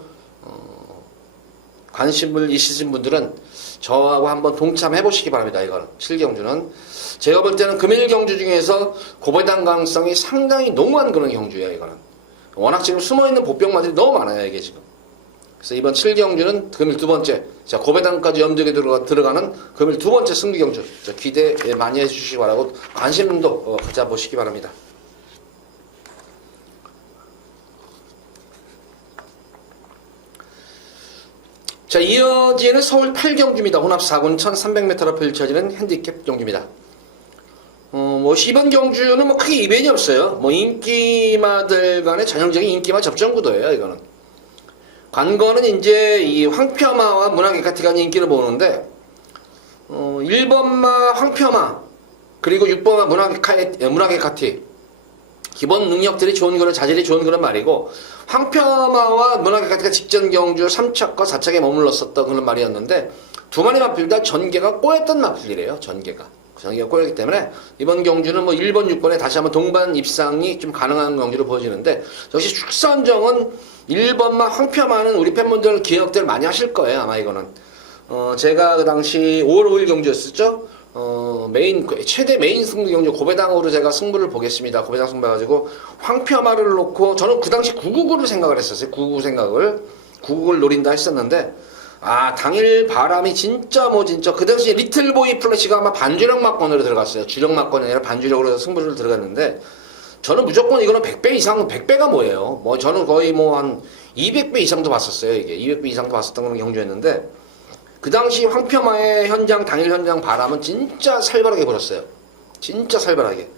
관심을 있으신 분들은 저하고 한번 동참해 보시기 바랍니다. 이거는 7경주는 제가 볼 때는 금일 경주 중에서 고배당 가능성이 상당히 농후한 그런 경주예요. 이거는 워낙 지금 숨어있는 보병마들이 너무 많아요. 이게 지금. 그래서 이번 7경주는 금일 두 번째, 자, 고배당까지 염두에 들어가는 금일 두 번째 승리 경주. 자, 기대 많이 해주시기 바라고 관심도 가져보시기 바랍니다. 자, 이어지는 서울 8경주입니다. 혼합 4군 1300m로 펼쳐지는 핸디캡 경주입니다. 뭐 이번 경주는 뭐 크게 이변이 없어요. 뭐 인기마들 간의 전형적인 인기마 접전 구도예요. 이거는 관건은 이제 이 황표마와 문화개카티 간의 인기를 보는데 1번마 황표마 그리고 6번마 문화개카티 기본 능력들이 좋은 거는 자질이 좋은 그런 말이고, 황표마와 문화개카티가 직전 경주 3착과 4착에 머물렀었던 그런 말이었는데 두 마리 마필 다 전개가 꼬였던 마필이래요. 전개가 꼬였기 때문에 이번 경주는 뭐 1번, 6번에 다시 한번 동반 입상이 좀 가능한 경주로 보여지는데, 역시 축선정은 1번만 황표마는 우리 팬분들 기억들 많이 하실 거예요. 아마 이거는 제가 그 당시 5월 5일 경주였었죠. 최대 메인 승부 경주 고배당으로 제가 승부를 보겠습니다. 고배당 승부 해가지고 황표마를 놓고 저는 그 당시 999를 생각을 했었어요. 999를 노린다 했었는데, 당일 바람이 진짜 그 당시 리틀보이 플래시가 아마 반주력 막권으로 들어갔어요. 주력 막권이 아니라 반주력으로 승부를 들어갔는데, 저는 무조건 이거는 100배 이상, 100배가 뭐예요? 저는 거의 한 200배 이상도 봤었어요. 이게 200배 이상도 봤었던 그런 경주였는데, 그 당시 황표마의 당일 현장 바람은 진짜 살벌하게 불었어요. 진짜 살벌하게.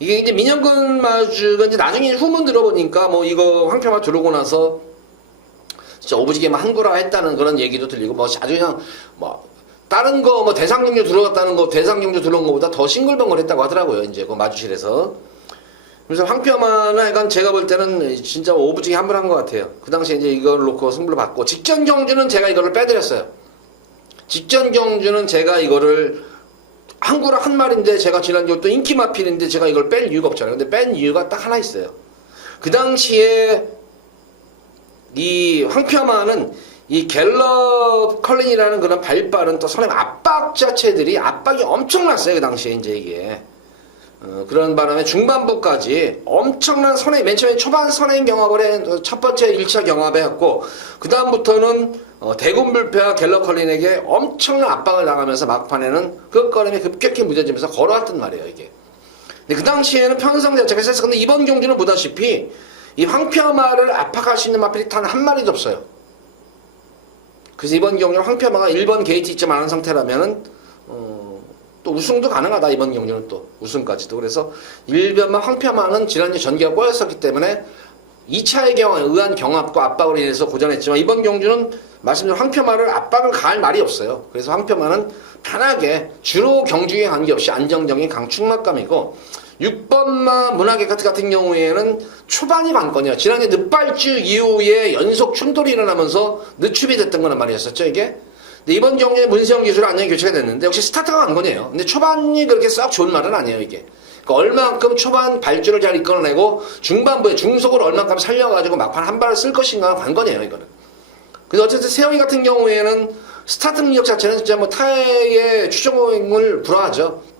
이게 이제 민영근 마주가 이제 나중에 후문 들어보니까 이거 황표마 들어오고 나서 진짜 오부지게 한구라 했다는 그런 얘기도 들리고, 아주 그냥 다른 거 대상경주 들어갔다는 거, 대상경주 들어온 것보다 더 싱글벙글했다고 하더라고요. 이제 그 마주실에서. 그래서 황표마는 약간 제가 볼 때는 진짜 오부지게 한분한 것 같아요. 그 당시에 이제 이걸 놓고 승부를 받고, 직전 경주는 제가 이거를 빼드렸어요. 직전 경주는 제가 이거를 한구라 한 말인데, 제가 지난주 또 인기 마필인데 제가 이걸 뺄 이유가 없잖아요. 근데 뺀 이유가 딱 하나 있어요. 그 당시에 이 황표마는 이 갤럽 컬린이라는 그런 발빠른 또 선임 압박 자체들이 압박이 엄청났어요. 그 당시에 이제 이게. 그런 바람에 중반부까지 엄청난 맨 처음에 초반 선행 경합을 첫 번째 1차 경합에 했고, 그 다음부터는 대군불패와 갤러컬린에게 엄청난 압박을 나가면서 막판에는 끝걸음에 급격히 무뎌지면서 걸어왔단 말이에요, 이게. 근데 그 당시에는 편성 자체가 셌어. 근데 이번 경주는 보다시피 이 황표마를 압박할 수 있는 마필이 단 한 마리도 없어요. 그래서 이번 경주는 황표마가 1번 게이트 입점 안 한 상태라면은 또 우승도 가능하다. 이번 경주는 또 우승까지도. 그래서 1번만 황표마는 지난주 전개가 꼬였었기 때문에 2차의 의한 경합과 압박으로 인해서 고전했지만, 이번 경주는 말씀드린 황표마를 압박을 가할 말이 없어요. 그래서 황표마는 편하게 주로 경주에 관계없이 안정적인 강축막감이고, 6번마 문화개카티 같은 경우에는 초반이 관건이에요. 지난해 늦발주 이후에 연속 충돌이 일어나면서 늦춤이 됐던 거란 말이었었죠, 이게. 근데 이번 경기에 문세영 기술은 안녕히 교체가 됐는데, 역시 스타트가 관건이에요. 근데 초반이 그렇게 썩 좋은 말은 아니에요, 이게. 그러니까 얼만큼 초반 발주를 잘 이끌어내고 중반부에 중속을 얼만큼 살려가지고 막판 한 발을 쓸 것인가가 관건이에요, 이거는. 그래서 어쨌든 세영이 같은 경우에는 스타트 능력 자체는 진짜 타의 추종을 불허하죠.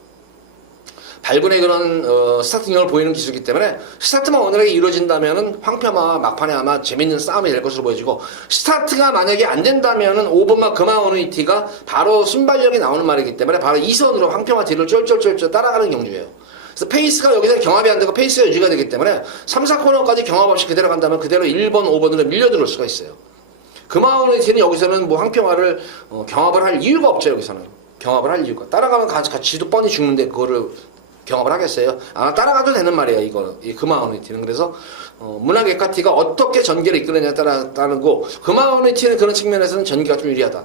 발군의 그런 스타트 능력을 보이는 기술이기 때문에, 스타트만 원활하게 이루어진다면은 황표마와 막판에 아마 재밌는 싸움이 될 것으로 보여지고, 스타트가 만약에 안 된다면은 5번마 금화오너이티가 바로 순발력이 나오는 말이기 때문에 바로 2선으로 황표마 뒤를 쫄쫄쫄쫄 따라가는 경주예요. 그래서 페이스가 여기서 경합이 안 되고 페이스가 유지가 되기 때문에 3, 4코너까지 경합 없이 그대로 간다면 그대로 1번, 5번으로 밀려들어올 수가 있어요. 금화원의티는 여기서는 뭐 황평화를 경합을 할 이유가 없죠. 여기서는 경합을 할 이유가, 따라가면 같이도 뻔히 죽는데 그거를 경합을 하겠어요? 아마 따라가도 되는 말이에요. 이 금화원의티는. 그래서 문학예카티가 어떻게 전개를 이끌느냐에 따르고, 금화원의티는 그런 측면에서는 전개가 좀 유리하다.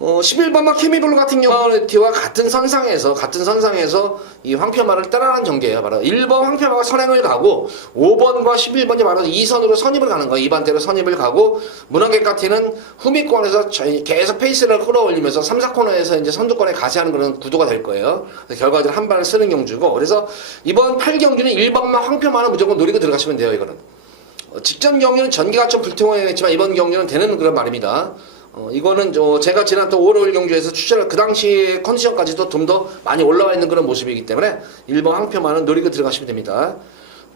11번마 케미블루 같은 경우와 같은 선상에서 이 황표마를 따라가는 전개예요. 바로 1번 황표마가 선행을 가고 5번과 11번이 바로 2선으로 선입을 가는 거예요. 2반대로 선입을 가고, 문학예카티는 후미권에서 계속 페이스를 끌어올리면서 3, 4코너에서 이제 선두권에 가세하는 그런 구도가 될 거예요. 결과적으로 한 발을 쓰는 경주고, 그래서 이번 8경주는 1번마 황표마는 무조건 노리고 들어가시면 돼요. 이거는 직전 경주는 전개가 좀 불통했지만 이번 경주는 되는 그런 말입니다. 이거는 제가 지난 또 5월 5일 경주에서 추천을, 그 당시 컨디션까지도 좀 더 많이 올라와 있는 그런 모습이기 때문에 1번 황표만은 노리고 들어가시면 됩니다.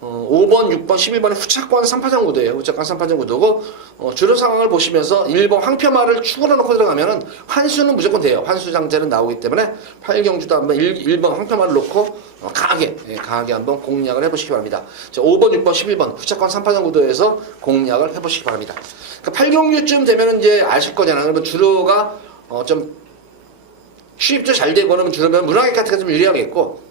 5번, 6번, 11번은 후차권 3파전 구도예요. 후차권 3파전 구도고, 주로 상황을 보시면서 1번 황표마를 축으로 놓고 들어가면은 환수는 무조건 돼요. 환수 장제는 나오기 때문에 8경주도 한번 1번 황표마를 놓고 강하게 한번 공략을 해보시기 바랍니다. 자, 5번, 6번, 11번 후차권 3파전 구도에서 공략을 해보시기 바랍니다. 그러니까 8경주쯤 되면은 이제 아실 거잖아요. 그러면 주로가 좀 수입도 잘 되고, 그러면 주로면 문학예카티가 좀 유리하겠고,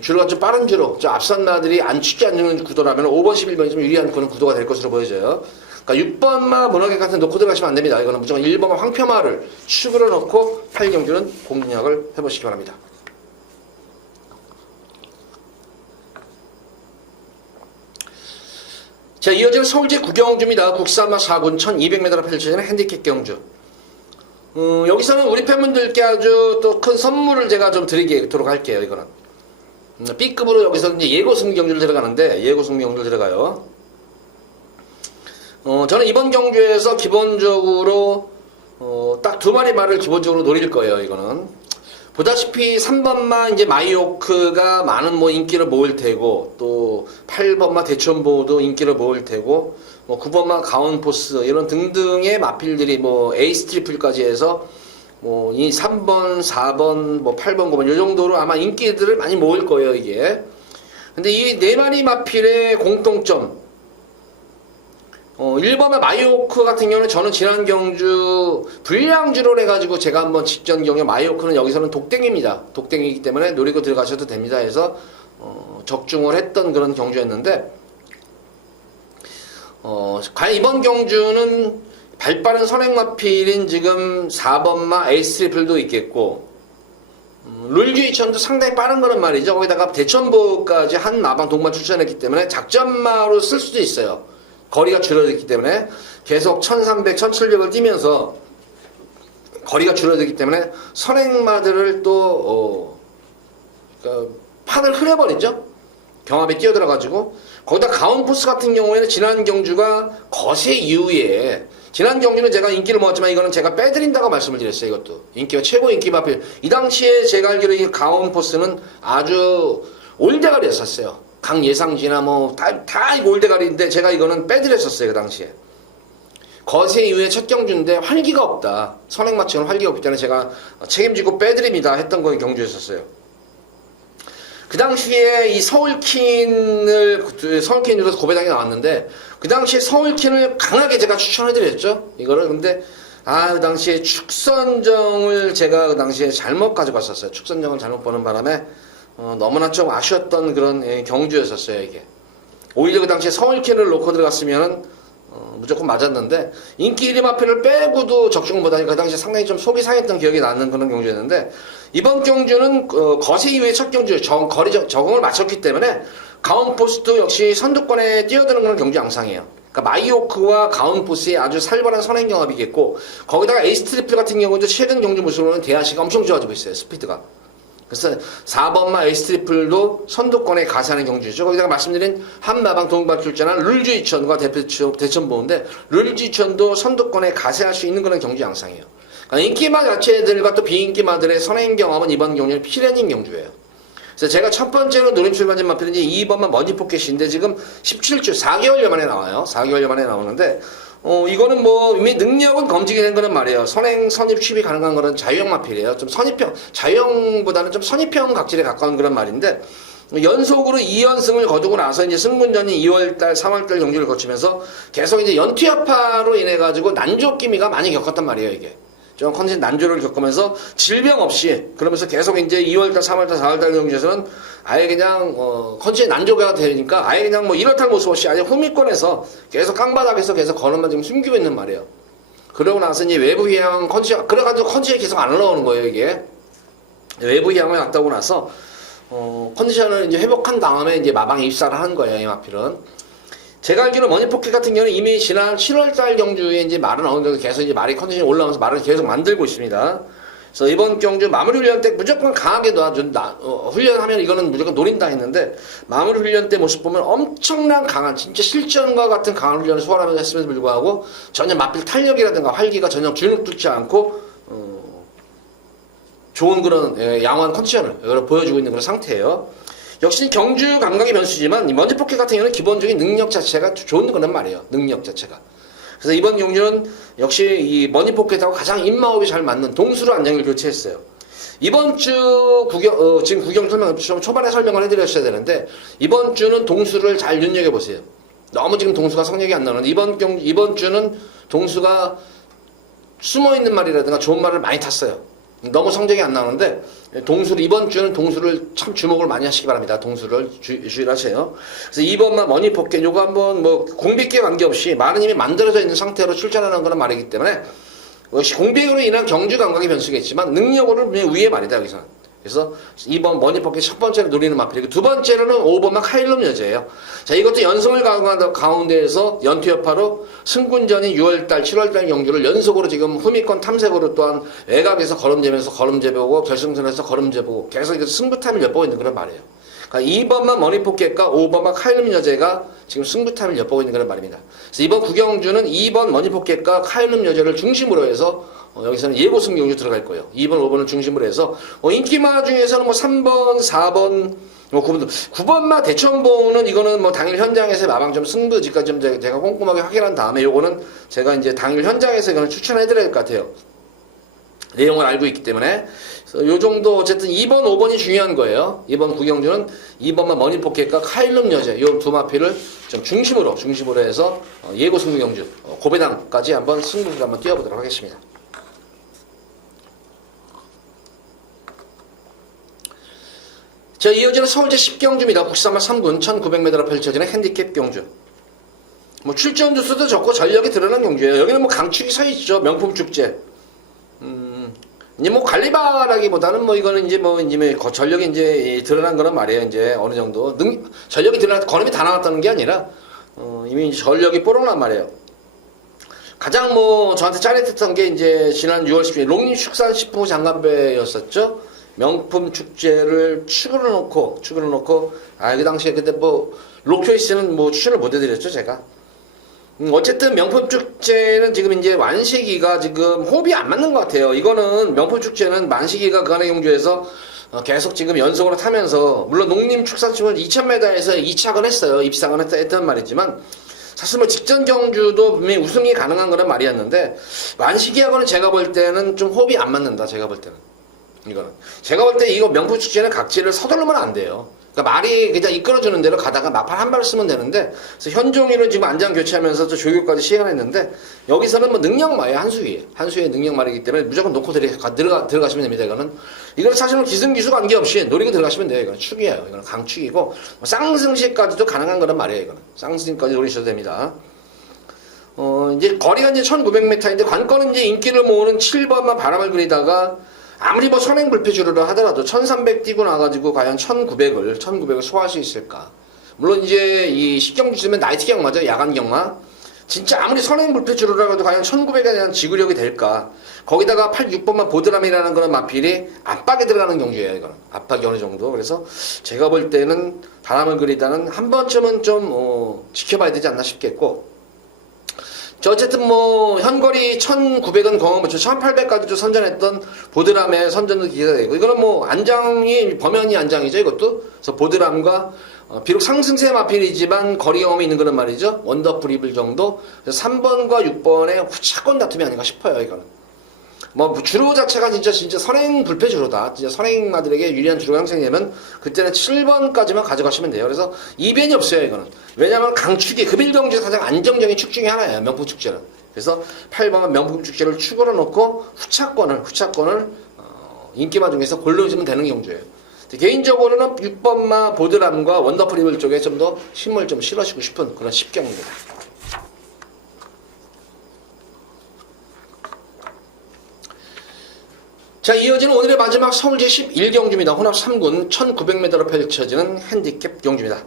주로가 좀 빠른 주로, 좀 앞선 마들이 쉽지 않는 구도라면 5번, 11번이 좀 유리한 그런 구도가 될 것으로 보여져요. 그러니까 6번마 문학예카티 놓고 들어가시면 안 됩니다. 이거는 무조건 1번마 황표마를 축으로 놓고 8경주는 공략을 해보시기 바랍니다. 자, 이어지는 서울제 구경주입니다. 국산마 4군 1200m로 펼쳐지는 핸디캡 경주. 여기서는 우리 팬분들께 아주 또 큰 선물을 제가 좀 드리도록 할게요. 이거는 B급으로 여기서 이제 예고 승리 경주를 들어가는데, 예고 승리 경주를 들어가요. 저는 이번 경주에서 기본적으로 딱 두 마리 말을 기본적으로 노릴 거예요. 이거는 보다시피 3번마 이제 마이오크가 많은 뭐 인기를 모을 테고, 또 8번마 대천보도 인기를 모을 테고, 뭐 9번마 가온포스 이런 등등의 마필들이 뭐 에이스 트리플까지 해서 뭐 이 3번, 4번, 뭐 8번, 9번 이 정도로 아마 인기들을 많이 모을 거예요, 이게. 근데 이 네 마리 마필의 공통점, 1번의 마이오크 같은 경우는 저는 지난 경주 불량주로 해가지고 제가 한번 직전 경주 마이오크는 여기서는 독땡입니다. 독땡이기 때문에 노리고 들어가셔도 됩니다 해서 적중을 했던 그런 경주였는데, 과연 이번 경주는 발빠른 선행마필인 지금 4번마 에이스 트리플도 있겠고, 룰주이천도 상당히 빠른 거란 말이죠. 거기다가 대천보까지 한 마방 동반 출전했기 때문에 작전마로 쓸 수도 있어요. 거리가 줄어들기 때문에 계속 1300, 1700을 뛰면서 거리가 줄어들기 때문에 선행마들을 또 판을 흐려버리죠. 경합에 뛰어들어가지고. 거기다 가온포스 같은 경우에는 지난 경주가 거세 이후에, 지난 경주는 제가 인기를 모았지만 이거는 제가 빼드린다고 말씀을 드렸어요. 이것도 인기가 최고 인기 마필. 이 당시에 제가 알기로 이 가온포스는 아주 올대가리였었어요. 강예상지나 뭐 다 올대가리인데 제가 이거는 빼드렸었어요. 그 당시에 거세 이후에 첫 경주인데 활기가 없다, 선행마치는 활기가 없기 때문에 제가 책임지고 빼드립니다 했던 거 경주였었어요. 그 당시에 이 서울퀸으로서 고배당이 나왔는데, 그 당시에 서울퀸을 강하게 제가 추천해드렸죠. 이거를. 근데 그 당시에 축선정을 제가 그 당시에 잘못 가져갔었어요. 축선정을 잘못 보는 바람에 너무나 좀 아쉬웠던 그런 경주였었어요. 이게 오히려 그 당시에 서울퀸을 놓고 들어갔으면은 무조건 맞았는데, 인기 1위 마필을 빼고도 적중을 못하니까 그 당시에 상당히 좀 속이 상했던 기억이 나는 그런 경주였는데, 이번 경주는 거세 이후의 첫 경주 거리 적응을 마쳤기 때문에 가온포스도 역시 선두권에 뛰어드는 그런 경주 양상이에요. 그러니까 마이오크와 가온포스의 아주 살벌한 선행 경합이겠고, 거기다가 에이스 트리플 같은 경우도 최근 경주 모습으로는 대하시가 엄청 좋아지고 있어요. 스피드가. 그래서 4번마 에이스 트리플도 선두권에 가세하는 경주죠. 거기다가 말씀드린 한마방 동반 출전한 룰주이천과 대천보인데, 룰주이천도 선두권에 가세할 수 있는 그런 경주 양상이에요. 그러니까 인기마 자체들과 또 비인기마들의 선행 경험은 이번 경주는 필연인 경주예요. 그래서 제가 첫 번째로 노림출 관전 마필은 2번만 머니포켓인데 지금 17주 4개월여 만에 나와요. 4개월여 만에 나오는데, 이거는 뭐 이미 능력은 검증이 된 거는 말이에요. 선행, 선입, 취입이 가능한 거는 자유형 마필이에요. 좀 선입형, 자유형보다는 좀 선입형 각질에 가까운 그런 말인데, 연속으로 2연승을 거두고 나서 이제 승군전이 2월달, 3월달 경기를 거치면서 계속 이제 연투여파로 인해 가지고 난조 기미가 많이 겪었단 말이에요, 이게. 좀 컨디션 난조를 겪으면서 질병 없이 그러면서 계속 이제 2월달, 3월달, 4월달 경기에서는 아예 그냥 컨디션 난조가 되니까 아예 그냥 뭐 이렇다 할 모습 없이 아예 후미권에서 계속 깡바닥에서 계속 걸음만 지금 숨기고 있는 말이에요. 그러고 나서 이제 외부 휴양 컨디션 그래가지고 컨디션이 계속 안 올라오는 거예요, 이게. 외부 휴양을 갔다 오고 나서 컨디션을 이제 회복한 다음에 이제 마방에 입사를 하는 거예요, 이마필은. 제가 알기로 머니포켓 같은 경우는 이미 지난 7월달 경주에 이제 말은 어느 정도 계속 이제 말이 컨디션이 올라오면서 말을 계속 만들고 있습니다. 그래서 이번 경주 마무리 훈련 때 무조건 강하게 훈련하면 이거는 무조건 노린다 했는데 마무리 훈련 때 모습 보면 엄청난 강한 진짜 실전과 같은 강한 훈련을 소화하면서 했음에도 불구하고 전혀 마필 탄력이라든가 활기가 전혀 주눅들지 않고 좋은 그런 양호한 컨디션을 보여주고 있는 그런 상태예요. 역시 경주 감각의 변수지만 이 먼지포켓 같은 경우는 기본적인 능력 자체가 좋은 거란 말이에요. 능력 자체가. 그래서 이번 경주는 역시 이 머니포켓하고 가장 입마호흡이 잘 맞는 동수로 안장을 교체했어요. 이번 주 지금 구경 설명 좀 초반에 설명을 해드렸어야 되는데 이번 주는 동수를 잘 눈여겨 보세요. 너무 지금 동수가 성력이 안 나오는데 이번 주는 동수가 숨어 있는 말이라든가 좋은 말을 많이 탔어요. 너무 성적이 안 나오는데 이번 주는 동수를 참 주목을 많이 하시기 바랍니다. 동수를 주의하세요. 그래서 이번만 머니포켓 요거 한번 뭐 공백기에 관계없이 말은 이미 만들어져 있는 상태로 출전하는 그런 말이기 때문에 역시 공백으로 인한 경주 감각의 변수겠지만 능력으로는 위에 말이다 여기서는. 그래서 2번 머니포켓 첫 번째로 노리는 마필이고 두 번째로는 5번만 카일룸 여제예요. 자, 이것도 연승을 가운데에서 연투여파로 승군전이 6월달, 7월달 경주를 연속으로 지금 후미권 탐색으로 또한 외곽에서 걸음재면서 걸음재보고 결승선에서 걸음재보고 계속 승부타임을 엿보고 있는 그런 말이에요. 그러니까 2번만 머니포켓과 5번만 카일룸 여제가 지금 승부타임을 엿보고 있는 그런 말입니다. 그래서 이번 구경주는 2번 머니포켓과 카일룸 여제를 중심으로 해서 여기서는 예고승 경주 들어갈 거예요. 2번, 5번을 중심으로 해서 인기마 중에서는 뭐 3번, 4번, 9번마 대천봉은 이거는 뭐 당일 현장에서 마방점 승부지까지 좀 제가 꼼꼼하게 확인한 다음에 요거는 제가 이제 당일 현장에서 이거는 추천해드려야 될 것 같아요. 내용을 알고 있기 때문에. 그래서 요 정도 어쨌든 2번, 5번이 중요한 거예요. 이번 구경주는 2번만 머니포켓과 카일룸 여제 요 두 마필을 좀 중심으로 해서 예고 승부 경주 고배당까지 한번 승부를 한번 뛰어보도록 하겠습니다. 자, 이어지는 서울제 10경주입니다. 국산마 3군 1900m로 펼쳐지는 핸디캡 경주. 뭐 출전 주수도 적고 전력이 드러난 경주예요. 여기는 뭐 강축이 서 있죠. 명품 축제. 이제 뭐 관리바라기보다는 뭐 이거는 이제 전력이 이제 드러난 거란 말이에요. 이제 어느 정도 전력이 드러난 걸음이 다 나왔다는 게 아니라 이미 전력이 뽀록난 말이에요. 가장 뭐 저한테 짜릿했던 게 이제 지난 6월 10일 농림축산식품부 장관배였었죠. 명품 축제를 축으로 놓고 그 당시에 그때 뭐 로쿄이스는 뭐 추천을 못 해드렸죠 제가. 어쨌든 명품 축제는 지금 이제 완시기가 지금 호흡이 안 맞는 것 같아요. 이거는 명품 축제는 만시기가 그간의 경주에서 계속 지금 연속으로 타면서 물론 농림축산식품은 2000m에서 2착은 했어요. 입상은 했단 말이지만 사실 뭐 직전 경주도 분명히 우승이 가능한 그런 말이었는데 완시기하고는 제가 볼 때는 좀 호흡이 안 맞는다. 제가 볼 때는. 이거는 제가 볼 때 이거 명품 축제는 각지를 서두르면 안 돼요. 그러니까 말이 그냥 이끌어주는 대로 가다가 마팔 한 발을 쓰면 되는데 그래서 현종이는 지금 안장 교체하면서 또 조교까지 시행을 했는데 여기서는 뭐 능력말이에요. 한수의 능력말이기 때문에 무조건 놓고 들어가시면 됩니다. 이거는 사실은 기승기수 관계없이 노리고 들어가시면 돼요. 이거는 축이에요. 이거는 강축이고 뭐 쌍승시까지도 가능한 거란 말이에요. 이거는 쌍승시까지 노리셔도 됩니다. 이제 거리가 이제 1900m인데 관건은 이제 인기를 모으는 7번만 바람을 그리다가 아무리 뭐 선행불패주로를 하더라도 1300 뛰고 나가지고 과연 1900을 소화할 수 있을까? 물론 이제 이 10경주쯤엔 나이트 경마죠. 야간 경마. 진짜 아무리 선행불패주로를 하도 과연 1900에 대한 지구력이 될까? 거기다가 86번만 보드람이라는 그런 마필이 압박에 들어가는 경주예요. 이거는. 압박이 어느 정도. 그래서 제가 볼 때는 바람을 그리다는 한 번쯤은 좀 지켜봐야 되지 않나 싶겠고 어쨌든 뭐 현거리 1900은 경험했죠. 1800까지도 선전했던 보드람의 선전도 기회가 되고 이거는 뭐 안장이 범연이 안장이죠. 이것도 그래서 보드람과 비록 상승세 마필이지만 거리 경험이 있는 그런 말이죠. 원더풀 이블 정도. 그래서 3번과 6번의 후차권 다툼이 아닌가 싶어요. 이거는 뭐 주로 자체가 진짜 선행 불패 주로다. 진짜 선행마들에게 유리한 주로가 형성되면 그때는 7번까지만 가져가시면 돼요. 그래서 이변이 없어요, 이거는. 왜냐하면 강축이 금일경주에서 가장 안정적인 축 중에 하나예요, 명품 축제는. 그래서 8번은 명품 축제를 축으로 놓고 후차권을 인기마 중에서 골라주면 되는 경주예요. 개인적으로는 6번마 보드람과 원더풀 이블 쪽에 좀 더 힘을 좀 실으시고 싶은 그런 10경입니다. 자, 이어지는 오늘의 마지막 서울 제11경주입니다. 혼합 3군 1900m로 펼쳐지는 핸디캡 경주입니다.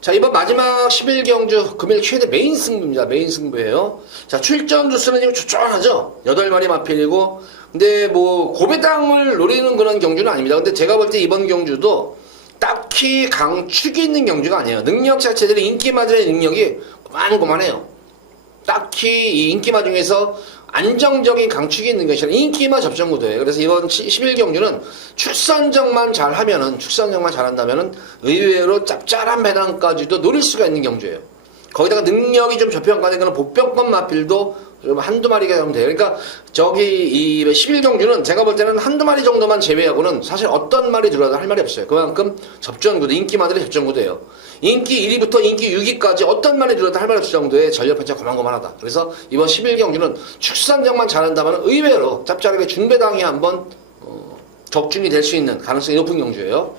자, 이번 마지막 11경주 금일 최대 메인 승부입니다. 메인 승부예요. 자, 출전 주수는 지금 쫓쫓하죠. 8마리 마필이고, 근데 뭐 고배당을 노리는 그런 경주는 아닙니다. 근데 제가 볼 때 이번 경주도 딱히 강축이 있는 경주가 아니에요. 능력 자체들이 인기마들의 능력이 고만고만해요. 딱히 이 인기마 중에서 안정적인 강축이 있는 것이 아니라 인기마 접전구도예요. 그래서 이번 11경주는 출선정만 잘한다면은 의외로 짭짤한 배당까지도 노릴 수가 있는 경주예요. 거기다가 능력이 좀 저평가된 그런 복병권 마필도 좀 한두 마리가 되면 돼요. 그러니까 이 11경주는 제가 볼 때는 한두 마리 정도만 제외하고는 사실 어떤 말이 들어와도 할 말이 없어요. 그만큼 접전구도, 인기마들의 접전구도예요. 인기 1위부터 인기 6위까지 어떤 말이 들어와도 할 말이 없을 정도의 전력편차 고만고만하다. 그래서 이번 11경주는 축산정만 잘한다면 의외로 짭짤하게 중배당이 한번 적중이 될 수 있는 가능성이 높은 경주예요.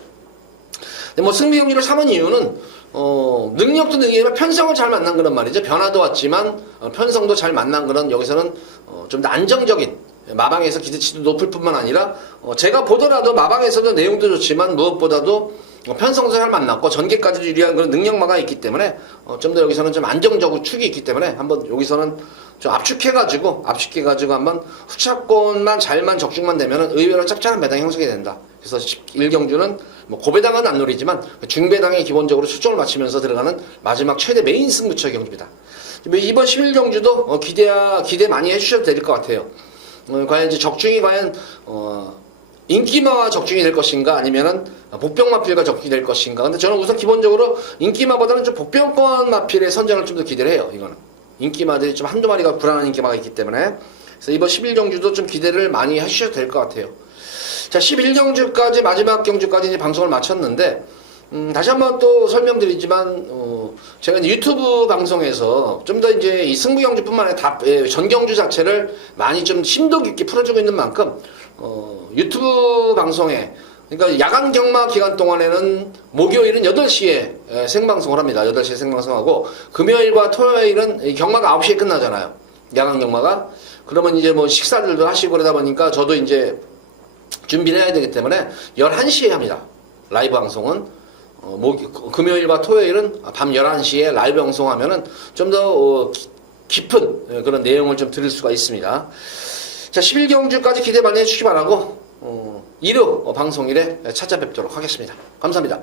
근데 뭐 승비 경주를 3원 이유는 능력도 능력이지만 편성을 잘 만난 그런 말이죠. 변화도 왔지만 편성도 잘 만난 그런 여기서는 좀 더 안정적인 마방에서 기대치도 높을 뿐만 아니라 제가 보더라도 마방에서도 내용도 좋지만 무엇보다도 편성도 잘 만났고 전개까지도 유리한 그런 능력마가 있기 때문에 좀 더 여기서는 좀 안정적으로 축이 있기 때문에 한번 여기서는 좀 압축해가지고 한번 후차권만 잘만 적중만 되면 의외로 짭짤한 배당이 형성이 된다. 그래서 11경주는 뭐 고배당은 안 노리지만 중배당에 기본적으로 출전을 마치면서 들어가는 마지막 최대 메인 승부처 경주입니다. 이번 11경주도 기대 많이 해주셔도 될 것 같아요. 과연 이제 적중이 과연 인기마와 적중이 될 것인가 아니면은 복병마필과 적중이 될 것인가. 근데 저는 우선 기본적으로 인기마보다는 좀 복병권 마필의 선정을 좀 더 기대를 해요. 이거는 인기마들이 좀 한두 마리가 불안한 인기마가 있기 때문에 그래서 이번 11경주도 좀 기대를 많이 해주셔도 될 것 같아요. 자, 11경주까지 마지막 경주까지 이제 방송을 마쳤는데 다시 한번 또 설명드리지만 제가 이제 유튜브 방송에서 좀 더 이제 이 승부 경주뿐만 아니라 전 경주 자체를 많이 좀 심도 깊게 풀어주고 있는 만큼 유튜브 방송에 그러니까 야간 경마 기간 동안에는 목요일은 8시에 생방송을 합니다. 8시에 생방송하고 금요일과 토요일은 경마가 9시에 끝나잖아요. 야간 경마가. 그러면 이제 뭐 식사들도 하시고 그러다 보니까 저도 이제 준비를 해야 되기 때문에 11시에 합니다. 라이브 방송은. 금요일과 토요일은 밤 11시에 라이브 방송하면은 좀 더 깊은 그런 내용을 좀 들을 수가 있습니다. 자, 11경주까지 기대 많이 해주시기 바라고, 일요 방송일에 찾아뵙도록 하겠습니다. 감사합니다.